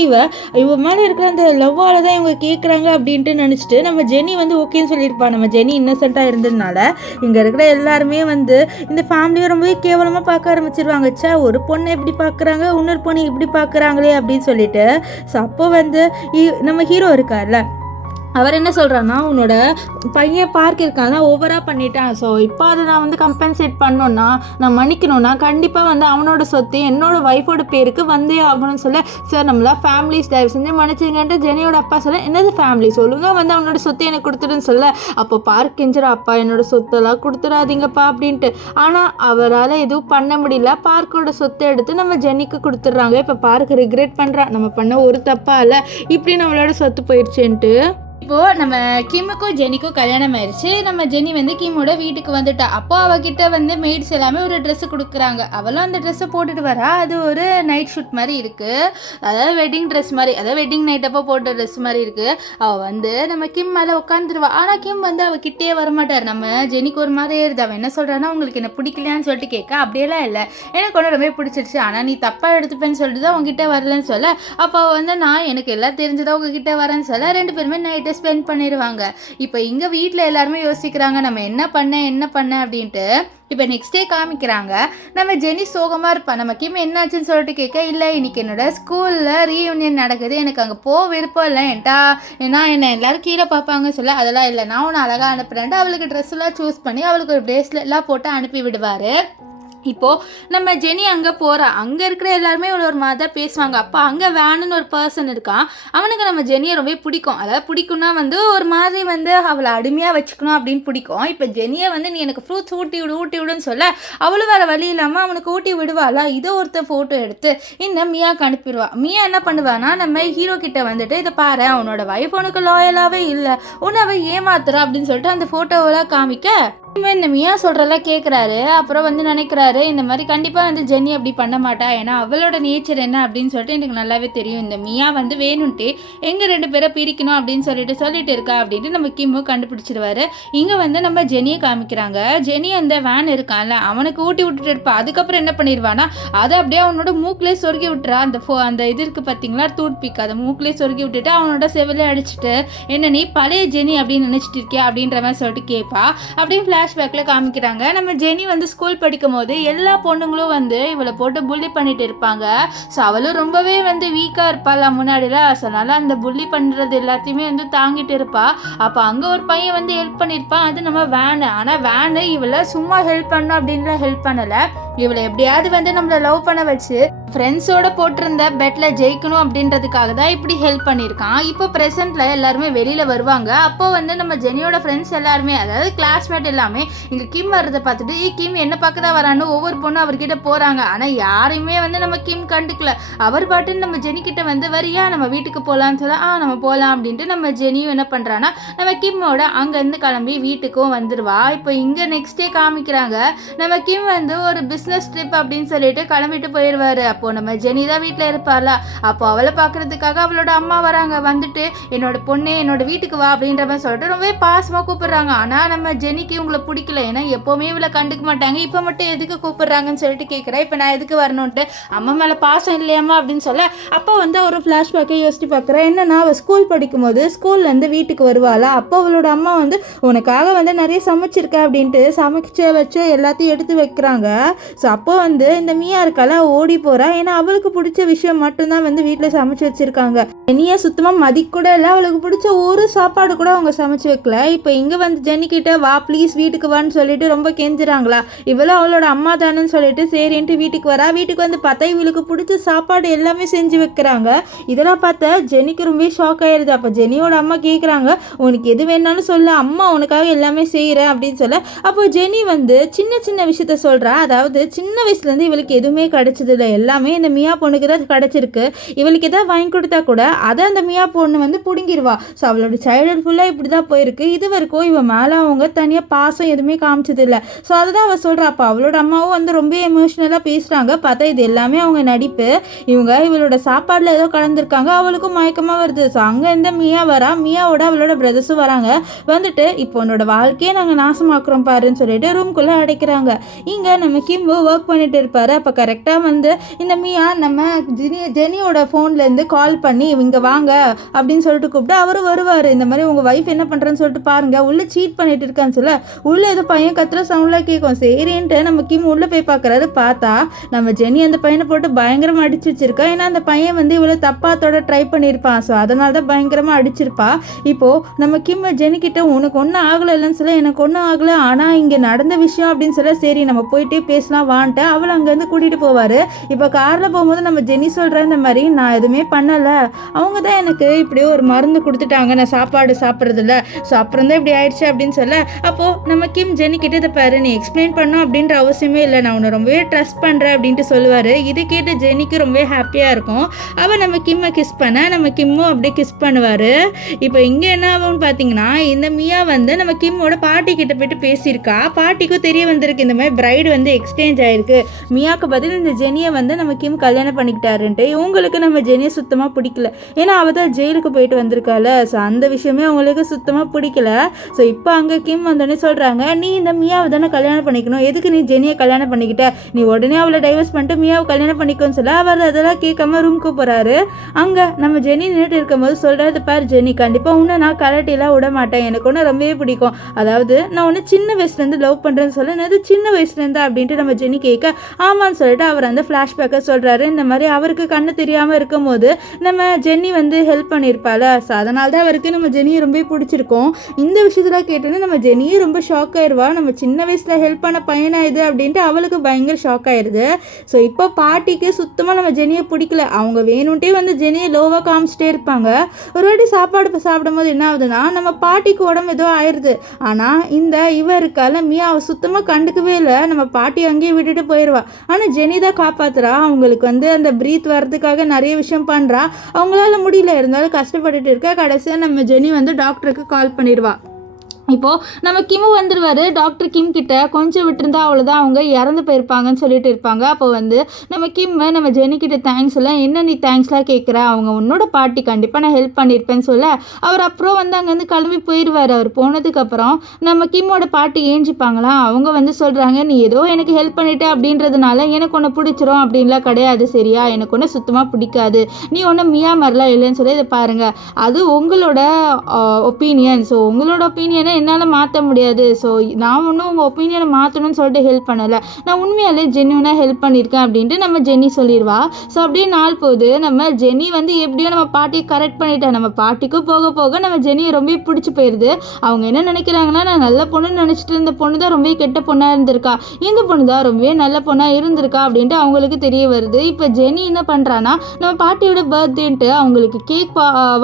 இவ மேலே இருக்கிற அந்த லவ்வால் தான் இவங்க கேட்குறாங்க அப்படின்ட்டு நினச்சிட்டு நம்ம ஜெனி வந்து ஓகேன்னு சொல்லியிருப்பா. நம்ம ஜெனி இன்னசென்ட்டாக இருந்ததுனால இங்கே இருக்கிற எல்லாருமே வந்து இந்த ஃபேமிலியை ரொம்பவே கேவலமாக பார்க்க ஆரம்பிச்சிருவாங்க. ஒரு பொண்ணை எப்படி பார்க்குறாங்க, இன்னொரு பொண்ணை இப்படி பார்க்குறாங்களே அப்படின்னு சொல்லிட்டு. ஸோ அப்போ வந்து நம்ம ஹீரோ இருக்கார்ல, அவர் என்ன சொல்கிறான்னா, உன்னோட பையன் பார்க் இருக்கான் ஓவராக பண்ணிட்டான், ஸோ இப்போ அதை நான் வந்து கம்பன்சேட் பண்ணோன்னா, நான் மன்னிக்கணும்னா கண்டிப்பாக வந்து அவனோட சொத்து என்னோட ஒய்ஃபோட பேருக்கு வந்தே ஆகணும்னு சொல்ல, சார் நம்மளா ஃபேமிலிஸ் தயவு செஞ்சு மன்னிச்சிங்கன்ட்டு ஜெனியோட அப்பா சொல்ல, என்னது ஃபேமிலி சொல்லுங்கள், வந்து அவனோட சொத்தை எனக்கு கொடுத்துருன்னு சொல்ல, அப்போ பார்க் கெஞ்சிரா, அப்பா என்னோட சொத்தெல்லாம் கொடுத்துடாதீங்கப்பா அப்படின்ட்டு. ஆனால் அவரால் எதுவும் பண்ண முடியல. பார்க்கோட சொத்தை எடுத்து நம்ம ஜெனிக்கு கொடுத்துட்றாங்க. இப்போ பார்க் ரிக்ரெட் பண்ணுறான், நம்ம பண்ண ஒரு தப்பா இல்லை, இப்படி நம்மளோட சொத்து போயிடுச்சுன்ட்டு. இப்போது நம்ம கிம்முக்கும் ஜெனிக்கும் கல்யாணம் ஆயிடுச்சு. நம்ம ஜெனி வந்து கிம்மோட வீட்டுக்கு வந்துட்டா. அப்போ அவகிட்ட வந்து மெய்ட்ஸ் எல்லாமே ஒரு ட்ரெஸ்ஸு கொடுக்குறாங்க. அவளும் அந்த ட்ரெஸ்ஸை போட்டுட்டு வரா. அது ஒரு நைட் ஷூட் மாதிரி இருக்குது, அதாவது வெட்டிங் ட்ரெஸ் மாதிரி, அதாவது வெட்டிங் நைட் அப்போ போட்ட ட்ரெஸ் மாதிரி இருக்குது. அவள் வந்து நம்ம கிம் மேலே உட்காந்துருவா. ஆனால் கிம் வந்து அவள் கிட்டே வரமாட்டார். நம்ம ஜெனிக்கு ஒரு மாதிரி ஏறுது. அவன் என்ன சொல்கிறான்னா, உங்களுக்கு என்ன பிடிக்கலையான்னு சொல்லிட்டு கேட்க, அப்படியெல்லாம் இல்லை எனக்கு ஒன்று ரொம்ப பிடிச்சிருச்சு, ஆனால் நீ தப்பாக எடுத்துப்பேன்னு சொல்லிட்டு தான் உங்ககிட்ட வரலன்னு சொல்ல, அப்போ வந்து நான் எனக்கு எல்லாம் தெரிஞ்சுதான் உங்ககிட்ட வரேன்னு சொல்ல, ரெண்டு பேருமே நைட்டு ஸ்பெண்ட் பண்ணிடுவாங்க. இப்போ இங்கே வீட்டில் எல்லாருமே யோசிக்கிறாங்க நம்ம என்ன பண்ண அப்படின்ட்டு. இப்போ நெக்ஸ்ட் டே காமிக்கிறாங்க, நம்ம ஜெனி சோகமாக இருப்பா. நம்ம கிம் என்னாச்சுன்னு சொல்லிட்டு கேட்க, இல்லை இன்னைக்கு என்னோட ஸ்கூலில் ரீயூனியன் நடக்குது, எனக்கு அங்கே போக விருப்பம் இல்லை, ஏன்னா என்னை எல்லோரும் கீழே பார்ப்பாங்க சொல்ல, அதெல்லாம் இல்லை நான் உன்னை அழகாக அனுப்புகிறேன்ட்டு அவளுக்கு ட்ரெஸ் எல்லாம் சூஸ் பண்ணி அவளுக்கு ஒரு ப்ரேஸ்லெட்லாம் போட்டு அனுப்பி விடுவார். இப்போது நம்ம ஜெனி அங்கே போகிறா. அங்கே இருக்கிற எல்லாருமே ஒரு மாதிரி தான் பேசுவாங்க. அப்போ அங்கே வேணுன்னு ஒரு பர்சன் இருக்கான். அவனுக்கு நம்ம ஜெனியை ரொம்ப பிடிக்கும். அதாவது பிடிக்கும்னா வந்து ஒரு மாதிரி வந்து அவளை அடிமையாக வச்சுக்கணும் அப்படின்னு பிடிக்கும். இப்போ ஜெனியை வந்து நீ எனக்கு ஃப்ரூட்ஸ் ஊட்டி விடுன்னு சொல்ல, அவளும் வேறு வழி இல்லாமல் அவனுக்கு ஊட்டி விடுவாளா. இதை ஒருத்தன் ஃபோட்டோ எடுத்து இந்த மியாவுக்கு அனுப்பிடுவா. மியா என்ன பண்ணுவானா, நம்ம ஹீரோ கிட்ட வந்துட்டு இதை பாரு அவனோட வைஃப் உனக்கு லாயலாகவே இல்லை, உன்னை அவள் ஏமாத்துறா அப்படின்னு சொல்லிட்டு அந்த ஃபோட்டோவெல்லாம் காமிக்க, இந்த மியா சொல்கிறதெல்லாம் கேட்குறாரு. அப்புறம் வந்து நினைக்கிறாரு, இந்த மாதிரி கண்டிப்பாக வந்து ஜெனி அப்படி பண்ண மாட்டா, ஏன்னா அவளோட நேச்சர் என்ன அப்படின்னு சொல்லிட்டு எனக்கு நல்லாவே தெரியும். இந்த மியா வந்து வேணும்ட்டு எங்கள் ரெண்டு பேரை பிரிக்கணும் அப்படின்னு சொல்லிட்டு இருக்கா அப்படின்ட்டு நம்ம கிம்மு கண்டுபிடிச்சிடுவாரு. இங்கே வந்து நம்ம ஜெனியை காமிக்கிறாங்க. ஜெனி அந்த வேன் இருக்கான்ல, அவனுக்கு ஊட்டி விட்டுட்டு இருப்பா. அதுக்கப்புறம் என்ன பண்ணிடுவானா, அதை அப்படியே அவனோட மூக்கிலே சொருகி விட்டுறா. அந்த இது இருக்குது பார்த்தீங்களா, டூத் பிக், அதை மூக்கிலே சொருகி விட்டுட்டு அவனோட செவிலே அடிச்சுட்டு, என்ன நீ பழைய ஜெனி அப்படின்னு நினச்சிட்டு இருக்கியா அப்படின்ற மாதிரி சொல்லிட்டு கேட்பா. அப்படின்னு ஃப்ளாஷ்பேக்கில் காமிக்கிறாங்க. நம்ம ஜெனி வந்து ஸ்கூல் படிக்கும் போது எல்லா பொண்ணுங்களும் வந்து இவளை போட்டு புள்ளி பண்ணிட்டு இருப்பாங்க. ஸோ அவளும் ரொம்பவே வந்து வீக்காக இருப்பாள் முன்னாடியில். ஸோ அதனால் அந்த புள்ளி பண்ணுறது எல்லாத்தையுமே வந்து தாங்கிட்டு இருப்பா. அப்போ அங்கே ஒரு பையன் வந்து ஹெல்ப் பண்ணியிருப்பான், அது நம்ம வேனு. ஆனால் வேனு இவளை சும்மா ஹெல்ப் பண்ணணும் அப்படின்லாம் ஹெல்ப் பண்ணலை. இவளை எப்படியாவது வந்து நம்மளை லவ் பண்ண வச்சு ஃப்ரெண்ட்ஸோட போட்டிருந்த பெட்டில் ஜெயிக்கணும் அப்படின்றதுக்காக தான் இப்படி ஹெல்ப் பண்ணியிருக்கான். இப்போ ப்ரெசென்ட்டில் எல்லாருமே வெளியில் வருவாங்க. அப்போ வந்து நம்ம ஜெனியோட ஃப்ரெண்ட்ஸ் எல்லாருமே, அதாவது கிளாஸ்மேட் எல்லாமே இங்கே கிம் வர்றதை பார்த்துட்டு கிம் என்ன பார்க்க தான் வரான்னு ஒவ்வொரு பொண்ணும் அவர்கிட்ட போகிறாங்க. ஆனால் யாரையுமே வந்து நம்ம கிம் கண்டுக்கல. அவர் பாட்டுன்னு நம்ம ஜெனிக்கிட்ட வந்து வரியா நம்ம வீட்டுக்கு போகலான்னு சொல்ல நம்ம போகலாம் அப்படின்ட்டு நம்ம ஜெனியும் என்ன பண்ணுறான்னா நம்ம கிம்மோட அங்கேருந்து கிளம்பி வீட்டுக்கும் வந்துடுவா. இப்போ இங்கே நெக்ஸ்ட் டே காமிக்கிறாங்க நம்ம கிம் வந்து ஒரு பிஸ்னஸ் ட்ரிப் அப்படின்னு சொல்லிட்டு கிளம்பிட்டு போயிடுவார். அப்போது நம்ம ஜெனி தான் வீட்டில் இருப்பாளா, அப்போ அவளை பார்க்குறதுக்காக அவளோட அம்மா வராங்க. வந்துட்டு என்னோட பொண்ணு என்னோட வீட்டுக்கு வா அப்படின்ற மாதிரி சொல்லிட்டு ரொம்பவே பாசமாக கூப்பிடுறாங்க. ஆனால் நம்ம ஜெனிக்கு இவங்களை பிடிக்கல. ஏன்னா எப்போவுமே இவளை கண்டுக்க மாட்டாங்க, இப்போ மட்டும் எதுக்கு கூப்பிடுறாங்கன்னு சொல்லிட்டு கேட்குறேன். இப்போ நான் எதுக்கு வரணுன்ட்டு அம்மா மேலே பாசம் இல்லையாம்மா அப்படின்னு சொல்ல அப்போ வந்து ஒரு ஃப்ளாஷ்பேக்கை யோசிச்சு பார்க்குறேன். என்னன்னா அவள் ஸ்கூல் படிக்கும்போது ஸ்கூல்லேருந்து வீட்டுக்கு வருவாளா, அப்போ அவளோட அம்மா வந்து உனக்காக வந்து நிறைய சமைச்சிருக்க அப்படின்ட்டு சமைச்சு வச்சு எல்லாத்தையும் எடுத்து வைக்கிறாங்க. ஸோ அப்போ வந்து இந்த மீயா இருக்கால ஓடி போகிறா. ஏன்னா அவளுக்கு பிடிச்ச விஷயம் மட்டும்தான் வந்து வீட்டில் சமைச்சு வச்சுருக்காங்க. ஜெனியை சுத்தமாக மதிக்க கூட இல்லை, அவளுக்கு பிடிச்ச ஒரு சாப்பாடு கூட அவங்க சமைச்சு வைக்கல. இப்போ இங்கே வந்து ஜெனிக்கிட்ட வா ப்ளீஸ் வீட்டுக்கு வான்னு சொல்லிட்டு ரொம்ப கெஞ்சுறாங்களா. இவளும் அவளோட அம்மா தானேன்னு சொல்லிட்டு சரின்ட்டு வீட்டுக்கு வரா. வீட்டுக்கு வந்து பார்த்தா இவளுக்கு பிடிச்ச சாப்பாடு எல்லாமே செஞ்சு வைக்கிறாங்க. இதெல்லாம் பார்த்தா ஜெனிக்கு ரொம்ப ஷாக் ஆயிடுது. அப்போ ஜெனியோட அம்மா கேட்குறாங்க உனக்கு எது வேணாலும் சொல்ல, அம்மா உனக்காக எல்லாமே செய்கிறேன் அப்படின்னு சொல்ல அப்போ ஜெனி வந்து சின்ன சின்ன விஷயத்த சொல்கிறா. அதாவது சின்ன வயசுலேருந்து இவளுக்கு எதுவுமே கிடைச்சது இல்லை, எல்லாமே இந்த மியா பொண்ணுக்கு தான் கிடச்சிருக்கு. இவளுக்கு எதாவது வாங்கி கொடுத்தா கூட அதை அந்த மியா பொண்ணு வந்து பிடுங்கிடுவா. ஸோ அவளோட சைல்டுஹுட் ஃபுல்லாக இப்படி தான் போயிருக்கு. இது வரைக்கும் இவன் மேலே அவங்க தனியாக பாசம் எதுவுமே காமிச்சது இல்லை. ஸோ அதை தான் அவள் சொல்கிறா. அப்போ அவளோட அம்மாவும் வந்து ரொம்ப எமோஷ்னலாக பேசுகிறாங்க. பார்த்தா இது எல்லாமே அவங்க நடிப்பு. இவளோட சாப்பாடில் ஏதோ கலந்துருக்காங்க, அவளுக்கும் மயக்கமாக வருது. ஸோ அங்கே இந்த மியா வரா. மியாவோட அவளோட பிரதர்ஸும் வராங்க. வந்துட்டு இப்போ உன்னோட வாழ்க்கையை நாங்கள் நாசமாக்குறோம் பாருன்னு சொல்லிட்டு ரூம்குள்ளே அடைக்கிறாங்க. இங்கே நம்ம கிம்பு ஒர்க் பண்ணிட்டு இருப்பாரு. அப்போ கரெக்டாக வந்து இந்த மியா நம்ம ஜெனியோட ஃபோன்லேருந்து கால் பண்ணி இங்கே வாங்க அப்படின்னு சொல்லிட்டு கூப்பிட்டு அவரும் வருவார். இந்த மாதிரி உங்கள் ஒய்ஃப் என்ன பண்ணுறேன்னு சொல்லிட்டு பாருங்கள், உள்ளே சீட் பண்ணிட்டு இருக்கான்னு சொல்ல உள்ளே ஏதோ பையன் கத்துற சவுண்ட்லாம் கேட்கும். சரின்ட்டு நம்ம கிம் உள்ளே போய் பார்க்குறாரு. பார்த்தா நம்ம ஜெனி அந்த பையனை போட்டு பயங்கரமாக அடிச்சு வச்சிருக்கா. ஏன்னா அந்த பையன் வந்து இவ்வளோ தப்பாத்தோட ட்ரை பண்ணியிருப்பான். ஸோ அதனால தான் பயங்கரமாக அடிச்சிருப்பா. இப்போது நம்ம கிம் ஜெனிக்கிட்ட உனக்கு ஒன்றும் ஆகலை இல்லைன்னு சொல்ல எனக்கு ஒன்றும் ஆகலை, ஆனால் இங்கே நடந்த விஷயம் அப்படின்னு சொல்ல சரி நம்ம போயிட்டே பேசலாம் வான்ட்டு அவளை அங்கேருந்து கூட்டிகிட்டு போவார். இப்போ காரில் போகும்போது நம்ம ஜெனி சொல்கிற இந்த மாதிரி நான் எதுவுமே பண்ணலை, அவங்க தான் எனக்கு இப்படியே ஒரு மருந்து கொடுத்துட்டாங்க, நான் சாப்பாடு சாப்பிட்றதில்ல, ஸோ அப்புறம் தான் இப்படி ஆயிடுச்சு அப்படின்னு சொல்ல அப்போது நம்ம கிம் ஜெனிக்கிட்ட இதை பாரு நீ எக்ஸ்பிளைன் பண்ணோம் அப்படின்ற அவசியமே இல்லை, நான் உன்னை ரொம்பவே ட்ரஸ்ட் பண்ணுறேன் அப்படின்ட்டு சொல்லுவார். இதை கேட்டு ஜெனிக்கு ரொம்பவே ஹாப்பியாக இருக்கும். அவள் நம்ம கிம்மை கிஸ் பண்ண நம்ம கிம்மும் அப்படியே கிஸ் பண்ணுவார். இப்போ இங்கே என்ன ஆகும்னு பார்த்தீங்கன்னா இந்த மியா வந்து நம்ம கிம்மோட பாட்டி கிட்ட போயிட்டு பேசியிருக்கா. பாட்டிக்கும் தெரிய வந்திருக்கு இந்த மாதிரி பிரைடு வந்து எக்ஸ்சேஞ்ச் ஆயிருக்கு, மியாவுக்கு பதில் இந்த ஜெனியை வந்து நம்ம கிம் கல்யாணம் பண்ணிக்கிட்டாருன்ட்டு. இவங்களுக்கு நம்ம ஜெனியை சுத்தமாக பிடிக்கல, ஏன்னா அவள் தான் ஜெயிலுக்கு போயிட்டு வந்திருக்காள். ஸோ அந்த விஷயமே அவங்களுக்கு சுத்தமாக பிடிக்கல. ஸோ இப்போ அங்கே கிம் வந்தோடனே சொல்கிறாங்க நீ இந்த மியாவை தானே கல்யாணம் பண்ணிக்கணும், எதுக்கு நீ ஜெனியை கல்யாணம் பண்ணிக்கிட்ட, நீ உடனே அவளை டைவர்ஸ் பண்ணிட்டு மியாவை கல்யாணம் பண்ணிக்கோன்னு சொல்ல அவர் அதெல்லாம் கேட்காம ரூம்க்கு போகிறாரு. அங்கே நம்ம ஜெனி நின்றுட்டு இருக்கும்போது சொல்கிறது பாரு ஜெனி கண்டிப்பாக ஒன்று நான் கலட்டிலாம் விட மாட்டேன், எனக்கு ஒன்று ரொம்பவே பிடிக்கும், அதாவது நான் ஒன்று சின்ன வயசுலேருந்து லவ் பண்ணுறேன்னு சொல்ல அது சின்ன வயசுலேருந்து அப்படின்ட்டு நம்ம ஜெனி கேட்க ஆமான்னு சொல்லிட்டு அவர் அந்த ஃப்ளாஷ்பேக்கை சொல்கிறாரு. இந்த மாதிரி அவருக்கு கண்ணு தெரியாமல் இருக்கும் போது நம்ம ஜென்னி வந்து ஹெல்ப் பண்ணியிருப்பாள். ஸோ அதனால தான் அவருக்கு நம்ம ஜெனியை ரொம்ப பிடிச்சிருக்கோம். இந்த விஷயத்தில் கேட்டோன்னே நம்ம ஜெனியும் ரொம்ப ஷாக் ஆயிடுவா. நம்ம சின்ன வயசில் ஹெல்ப் பண்ண பையனா இது அப்படின்ட்டு அவளுக்கு பயங்கர ஷாக் ஆயிடுது. ஸோ இப்போ பாட்டிக்கு சுத்தமாக நம்ம ஜெனியை பிடிக்கல, அவங்க வேணும்ட்டே வந்து ஜெனியை லோவாக காமிச்சிட்டே இருப்பாங்க. ஒரு வாட்டி சாப்பாடு சாப்பிடும் போது என்ன ஆகுதுன்னா நம்ம பாட்டிக்கு உடம்பு ஏதோ ஆயிடுது. ஆனால் இந்த இருக்கால மியா அவள் சுத்தமாக கண்டுக்கவே இல்லை, நம்ம பாட்டி அங்கேயே விட்டுட்டு போயிடுவா. ஆனால் ஜெனி தான் காப்பாற்றுறா. அவங்களுக்கு வந்து அந்த ப்ரீத் வர்றதுக்காக நிறைய விஷயம் பண்ணுறா, அவங்களால முடியல, இருந்தாலும் கஷ்டப்பட்டுட்டு இருக்க. கடைசியாக நம்ம ஜெனி வந்து டாக்டருக்கு கால் பண்ணிடுவா. இப்போது நம்ம கிமு வந்துடுவார். டாக்டர் கிம் கிட்ட கொஞ்சம் விட்டுருந்தா அவ்வளோதான் அவங்க இறந்து போயிருப்பாங்கன்னு சொல்லிட்டு இருப்பாங்க. அப்போ வந்து நம்ம கிம்மு நம்ம ஜெனிக்கிட்ட தேங்க்ஸ் எல்லாம் என்ன நீ தேங்க்ஸ்லாம் கேட்குற, அவங்க உன்னோட பாட்டி கண்டிப்பாக நான் ஹெல்ப் பண்ணியிருப்பேன்னு சொல்ல அவர் அப்புறம் வந்து அங்கேருந்து கிளம்பி போயிடுவார். அவர் போனதுக்கப்புறம் நம்ம கிம்மோட பாட்டி ஏஞ்சிப்பாங்களா, அவங்க வந்து சொல்கிறாங்க நீ ஏதோ எனக்கு ஹெல்ப் பண்ணிட்ட அப்படின்றதுனால எனக்கு ஒன்று பிடிச்சிரும் அப்படின்லாம் கிடையாது சரியா, எனக்கு ஒன்று சுத்தமாக பிடிக்காது, நீ ஒன்றும் மியா மாதிரிலாம் இல்லைன்னு சொல்லி இதை பாருங்கள், அது உங்களோட ஒப்பீனியன். ஸோ உங்களோட ஒப்பீனியனை என்னால் மாற்ற முடியாது. ஸோ நான் ஒன்றும் உங்கள் ஒப்பீனியனை மாற்றணும்னு சொல்லிட்டு ஹெல்ப் பண்ணலை, நான் உண்மையாலே ஜென்யூனாக ஹெல்ப் பண்ணியிருக்கேன் அப்படின்ட்டு நம்ம ஜென்னி சொல்லிடுவா. ஸோ அப்படியே நாள் போகுது. நம்ம ஜென்னி வந்து எப்படியோ நம்ம பாட்டியை கரெக்ட் பண்ணிட்டா. நம்ம பாட்டிக்கும் போக போக நம்ம ஜென்னியை ரொம்ப பிடிச்சி போயிடுது. அவங்க என்ன நினைக்கிறாங்கன்னா, நான் நல்ல பொண்ணுன்னு நினச்சிட்டு இருந்த பொண்ணு தான் ரொம்ப கெட்ட பொண்ணாக இருந்திருக்கா, இந்த பொண்ணு தான் ரொம்பவே நல்ல பொண்ணாக இருந்திருக்கா அப்படின்ட்டு அவங்களுக்கு தெரிய வருது. இப்போ ஜென்னி என்ன பண்ணுறான்னா, நம்ம பாட்டியோட பர்த்டேன்ட்டு அவங்களுக்கு கேக்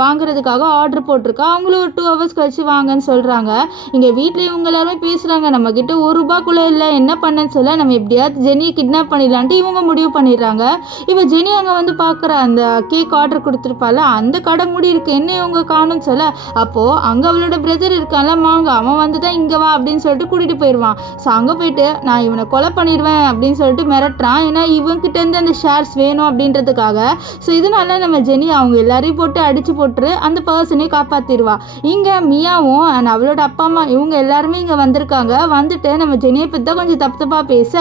வாங்குறதுக்காக ஆர்டர் போட்டிருக்கா. அவங்களும் ஒரு 2 hours கழிச்சு வாங்கன்னு சொல்கிறாங்க. இங்கே வீட்டில் இவங்க எல்லாருமே பேசுகிறாங்க, நம்மக்கிட்ட ₹1 இல்லை, என்ன பண்ணன்னு சொல்ல நம்ம எப்படியாவது ஜென்னியை கிட்னாப் பண்ணிடலான்ட்டு இவங்க முடிவு பண்ணிடுறாங்க. இப்போ ஜெனி அங்கே வந்து பார்க்குற அந்த கேக் ஆர்டர் கொடுத்துருப்பால, அந்த கடை மூடி இருக்கு, என்ன இவங்க காணும்னு சொல்ல, அப்போது அங்கே அவளோட பிரதர் இருக்கான்ல மாங்க, அவன் வந்து தான் இங்கே வா அப்படின்னு சொல்லிட்டு கூட்டிகிட்டு போயிடுவான். ஸோ அங்கே போயிட்டு நான் இவனை கொலை பண்ணிடுவேன் அப்படின்னு சொல்லிட்டு மிரட்டுறான். ஏன்னா இவங்கிட்டேருந்து அந்த ஷேர்ஸ் வேணும் அப்படின்றதுக்காக. ஸோ இதனால நம்ம ஜெனி அவங்க எல்லாரையும் போட்டு அடித்து போட்டு அந்த பர்சனையும் காப்பாற்றிடுவா. இங்கே மியாவும் அண்ட் அவளோட அப்பா அம்மா இவங்க எல்லாருமே இங்கே வந்திருக்காங்க. வந்துட்டு நம்ம ஜெனியை பற்றி தான் கொஞ்சம் தப்பாக பேச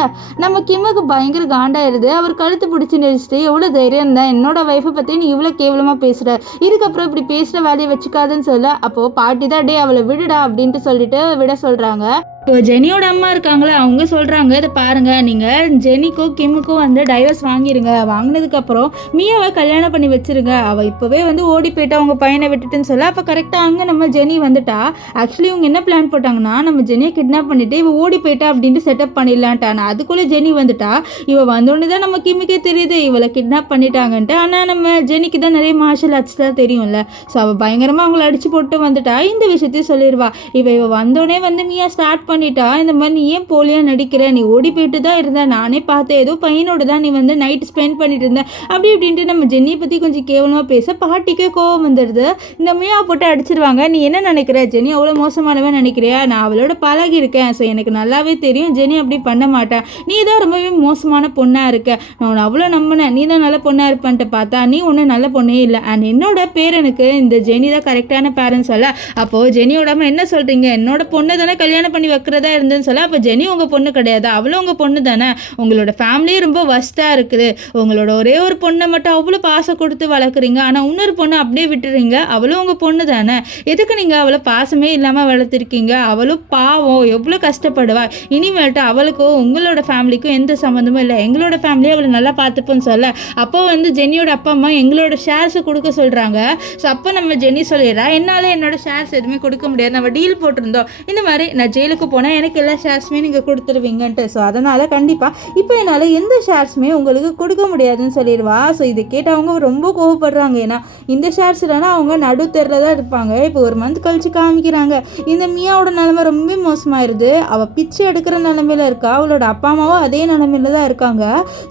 நம்ம கிம்முக்கு பயங்கர காண்டாயிருது. அவர் கழுத்து பிடிச்சி நெரிச்சிட்டு, எவ்வளோ தைரியம் இருந்தால் என்னோட ஒய்ஃபை பற்றி நீ இவ்வளோ கேவலமாக பேசுகிற, இதுக்கப்புறம் இப்படி பேசுகிற வேலையை வச்சுக்காதுன்னு சொல்ல, அப்போது பாட்டி தான் டே அவளை விடுடா அப்படின்ட்டு சொல்லிட்டு விட சொல்கிறாங்க. இப்போ ஜெனியோட அம்மா இருக்காங்களே, அவங்க சொல்கிறாங்க, இதை பாருங்கள், நீங்கள் ஜெனிக்கும் கிம்முக்கும் வந்து டைவர்ஸ் வாங்கிடுங்க, வாங்கினதுக்கப்புறம் மியாவை கல்யாணம் பண்ணி வச்சுருங்க, அவள் இப்போவே வந்து ஓடி போயிட்டா அவங்க பையனை விட்டுட்டுன்னு சொல்ல. அப்போ கரெக்டாக அங்கே நம்ம ஜெனி வந்துட்டா. ஆக்சுவலி இவங்க என்ன பிளான் போட்டாங்கன்னா, நம்ம ஜெனியை கிட்னாப் பண்ணிவிட்டு இவள் ஓடி போயிட்டா அப்படின்ட்டு செட்டப் பண்ணிடலான்ட்டு. ஆனால் அதுக்குள்ளே ஜெனி வந்துட்டா. இவள் வந்தோடனே தான் நம்ம கிம்முக்கே தெரியுது இவளை கிட்னாப் பண்ணிட்டாங்கன்ட்டு. ஆனால் நம்ம ஜெனிக்கு தான் நிறைய மார்ஷல் ஆர்ட்ஸ் தான் தெரியும்ல. ஸோ அவள் பயங்கரமாக அவங்கள அடித்து போட்டு வந்துட்டா. இந்த விஷயத்தையும் சொல்லிடுவா. இவள் வந்தோடனே வந்து மியா ஸ்டார்ட் பண்ணிட்டா, இந்த மாதிரி நீ ஏன் போலியா நடிக்கிற, நீ ஓடி போயிட்டு தான் இருந்த, நானே பார்த்தேன், ஏதோ பையனோட தான் நீ வந்து நைட் ஸ்பெண்ட் பண்ணிட்டு இருந்த அப்படி இப்படின்ட்டு நம்ம ஜென்னியை பற்றி கொஞ்சம் கேவலமாக பேச பாட்டிக்கே கோவம் வந்துடுது. இந்த மியா போட்டு அடிச்சிருவாங்க. நீ என்ன நினைக்கிற, ஜெனி அவ்வளோ மோசமானவன் நினைக்கிறியா, நான் அவளோட பழகி இருக்கேன், ஸோ எனக்கு நல்லாவே தெரியும் ஜெனி அப்படி பண்ண மாட்டேன், நீ தான் ரொம்பவே மோசமான பொண்ணாக இருக்க, நான் அவ்வளோ நம்பினேன், நீ தான் நல்ல பொண்ணாக இருப்பேன்ட்டு பார்த்தா நீ ஒன்றும் நல்ல பொண்ணே இல்லை, அண்ட் என்னோட பேரனுக்கு இந்த ஜெனி தான் கரெக்டான பேரண்ட்ஸ் சொல்ல. அப்போது ஜெனியோட அம்மா என்ன சொல்கிறீங்க, என்னோட பொண்ணை தானே கல்யாணம் பண்ணி வைக்கிறதா இருந்தேன்னு சொல்ல. அப்போ ஜெனி உங்கள் பொண்ணு கிடையாது, அவளும் உங்கள் பொண்ணு தானே, உங்களோட ஃபேமிலியே ரொம்ப வஸ்ட்டாக இருக்குது, உங்களோட ஒரே ஒரு பொண்ணை மட்டும் அவ்வளோ பாசம் கொடுத்து வளர்க்குறீங்க, ஆனால் இன்னொரு பொண்ணை அப்படியே விட்டுறீங்க, அவளும் உங்கள் பொண்ணு தானே, எதுக்கு நீங்கள் அவளை பாசமே இல்லாமல் வளர்த்துருக்கீங்க, அவளும் பாவம் எவ்வளோ கஷ்டப்படுவா, இனிமேல்ட்டு அவளுக்கும் உங்களோட ஃபேமிலிக்கும் எந்த சம்மந்தமும் இல்லை, எங்களோட ஃபேமிலியை அவளை நல்லா பார்த்துப்போன்னு சொல்ல. அப்போ வந்து ஜெனியோட அப்பா அம்மா எங்களோட ஷேர்ஸை கொடுக்க சொல்கிறாங்க. ஸோ அப்போ நம்ம ஜெனி சொல்லிடுறா, என்னால் என்னோட ஷேர்ஸ் எதுவுமே கொடுக்க முடியாது, நம்ம டீல் போட்டிருந்தோம், இந்த மாதிரி நான் ஜெயிலுக்கு போனால் எனக்கு எல்லா ஷேர்ஸுமே நீங்கள் கொடுத்துருவீங்கன்ட்டு, ஸோ அதனால் கண்டிப்பாக இப்போ என்னால் எந்த ஷேர்ஸுமே உங்களுக்கு கொடுக்க முடியாதுன்னு சொல்லிடுவா. ஸோ இதை கேட்டு அவங்க ரொம்ப கோவப்படுறாங்க. ஏன்னா இந்த ஷேர்ஸ் இல்லைனா அவங்க நடுத்தரில் தான் இருப்பாங்க. இப்போ ஒரு மந்த் கழிச்சு காமிக்கிறாங்க, இந்த மியாவோட நிலைமை ரொம்ப மோசமாயிருது, அவள் பிச்சை எடுக்கிற நிலமையில இருக்கா, அவளோட அப்பா அம்மாவும் அதே நிலமையில தான் இருக்காங்க.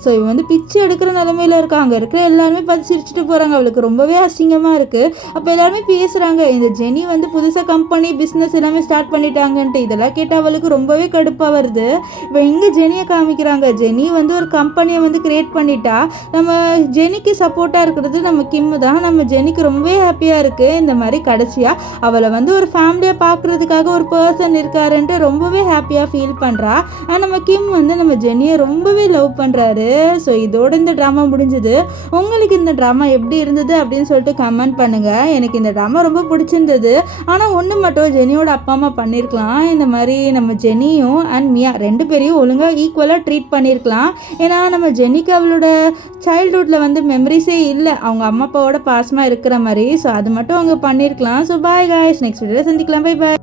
ஸோ இவ வந்து பிச்சை எடுக்கிற நிலமையில இருக்காங்க, இருக்கிற எல்லாருமே பார்த்து சிரிச்சுட்டு போகிறாங்க, அவளுக்கு ரொம்பவே அசிங்கமாக இருக்குது. அப்போ எல்லாருமே பேசுகிறாங்க, இந்த ஜெனி வந்து புதுசாக கம்பெனி பிஸ்னஸ் எல்லாமே ஸ்டார்ட் பண்ணிட்டாங்கன்ட்டு. இதெல்லாம் கேட்டால் அவளுக்கு ரொம்பவே கடுப்பாக வருது. இப்போ எங்கே ஜெனியை காமிக்கிறாங்க, ஜெனி வந்து ஒரு கம்பெனியை வந்து கிரியேட் பண்ணிட்டா, நம்ம ஜெனிக்கு சப்போர்ட்டாக இருக்கிறது நம்ம கிம் தான், நம்ம ஜெனிக்கு ரொம்பவே ஹாப்பியாக இருக்குது. இந்த மாதிரி கடைசியாக அவளை வந்து ஒரு ஃபேமிலியாக பார்க்குறதுக்காக ஒரு பர்சன் இருக்காருன்ட்டு ரொம்பவே ஹாப்பியாக ஃபீல் பண்ணுறா. ஆனால் நம்ம கிம் வந்து நம்ம ஜெனியை ரொம்பவே லவ் பண்ணுறாரு. ஸோ இதோட இந்த ட்ராமா முடிஞ்சது. உங்களுக்கு இந்த ட்ராமா எப்படி இருந்தது அப்படின்னு சொல்லிட்டு கமெண்ட் பண்ணுங்கள். எனக்கு இந்த ட்ராமா ரொம்ப பிடிச்சிருந்தது. ஆனால் ஒன்று மட்டும் ஜெனியோட அப்பா அம்மா பண்ணியிருக்கலாம், இந்த மாதிரி நம்ம ஜெனியும் அண்ட் மியா 2 பேரையும் ஒழுங்காக ஈக்குவலாக ட்ரீட் பண்ணியிருக்கலாம். ஏன்னா நம்ம ஜெனிக்கு அவளோட சைல்ட்ஹுட்டில் வந்து மெமரிஸே இல்லை, அவங்க அம்மா அப்பாவோட பாசமாக இருக்கிற மாதிரி. ஸோ அது மட்டும் அவங்க பண்ணியிருக்கலாம். ஸோ பாய் காய்ஸ், நெக்ஸ்ட் வீடியோவில் சந்திக்கலாம். Bye bye.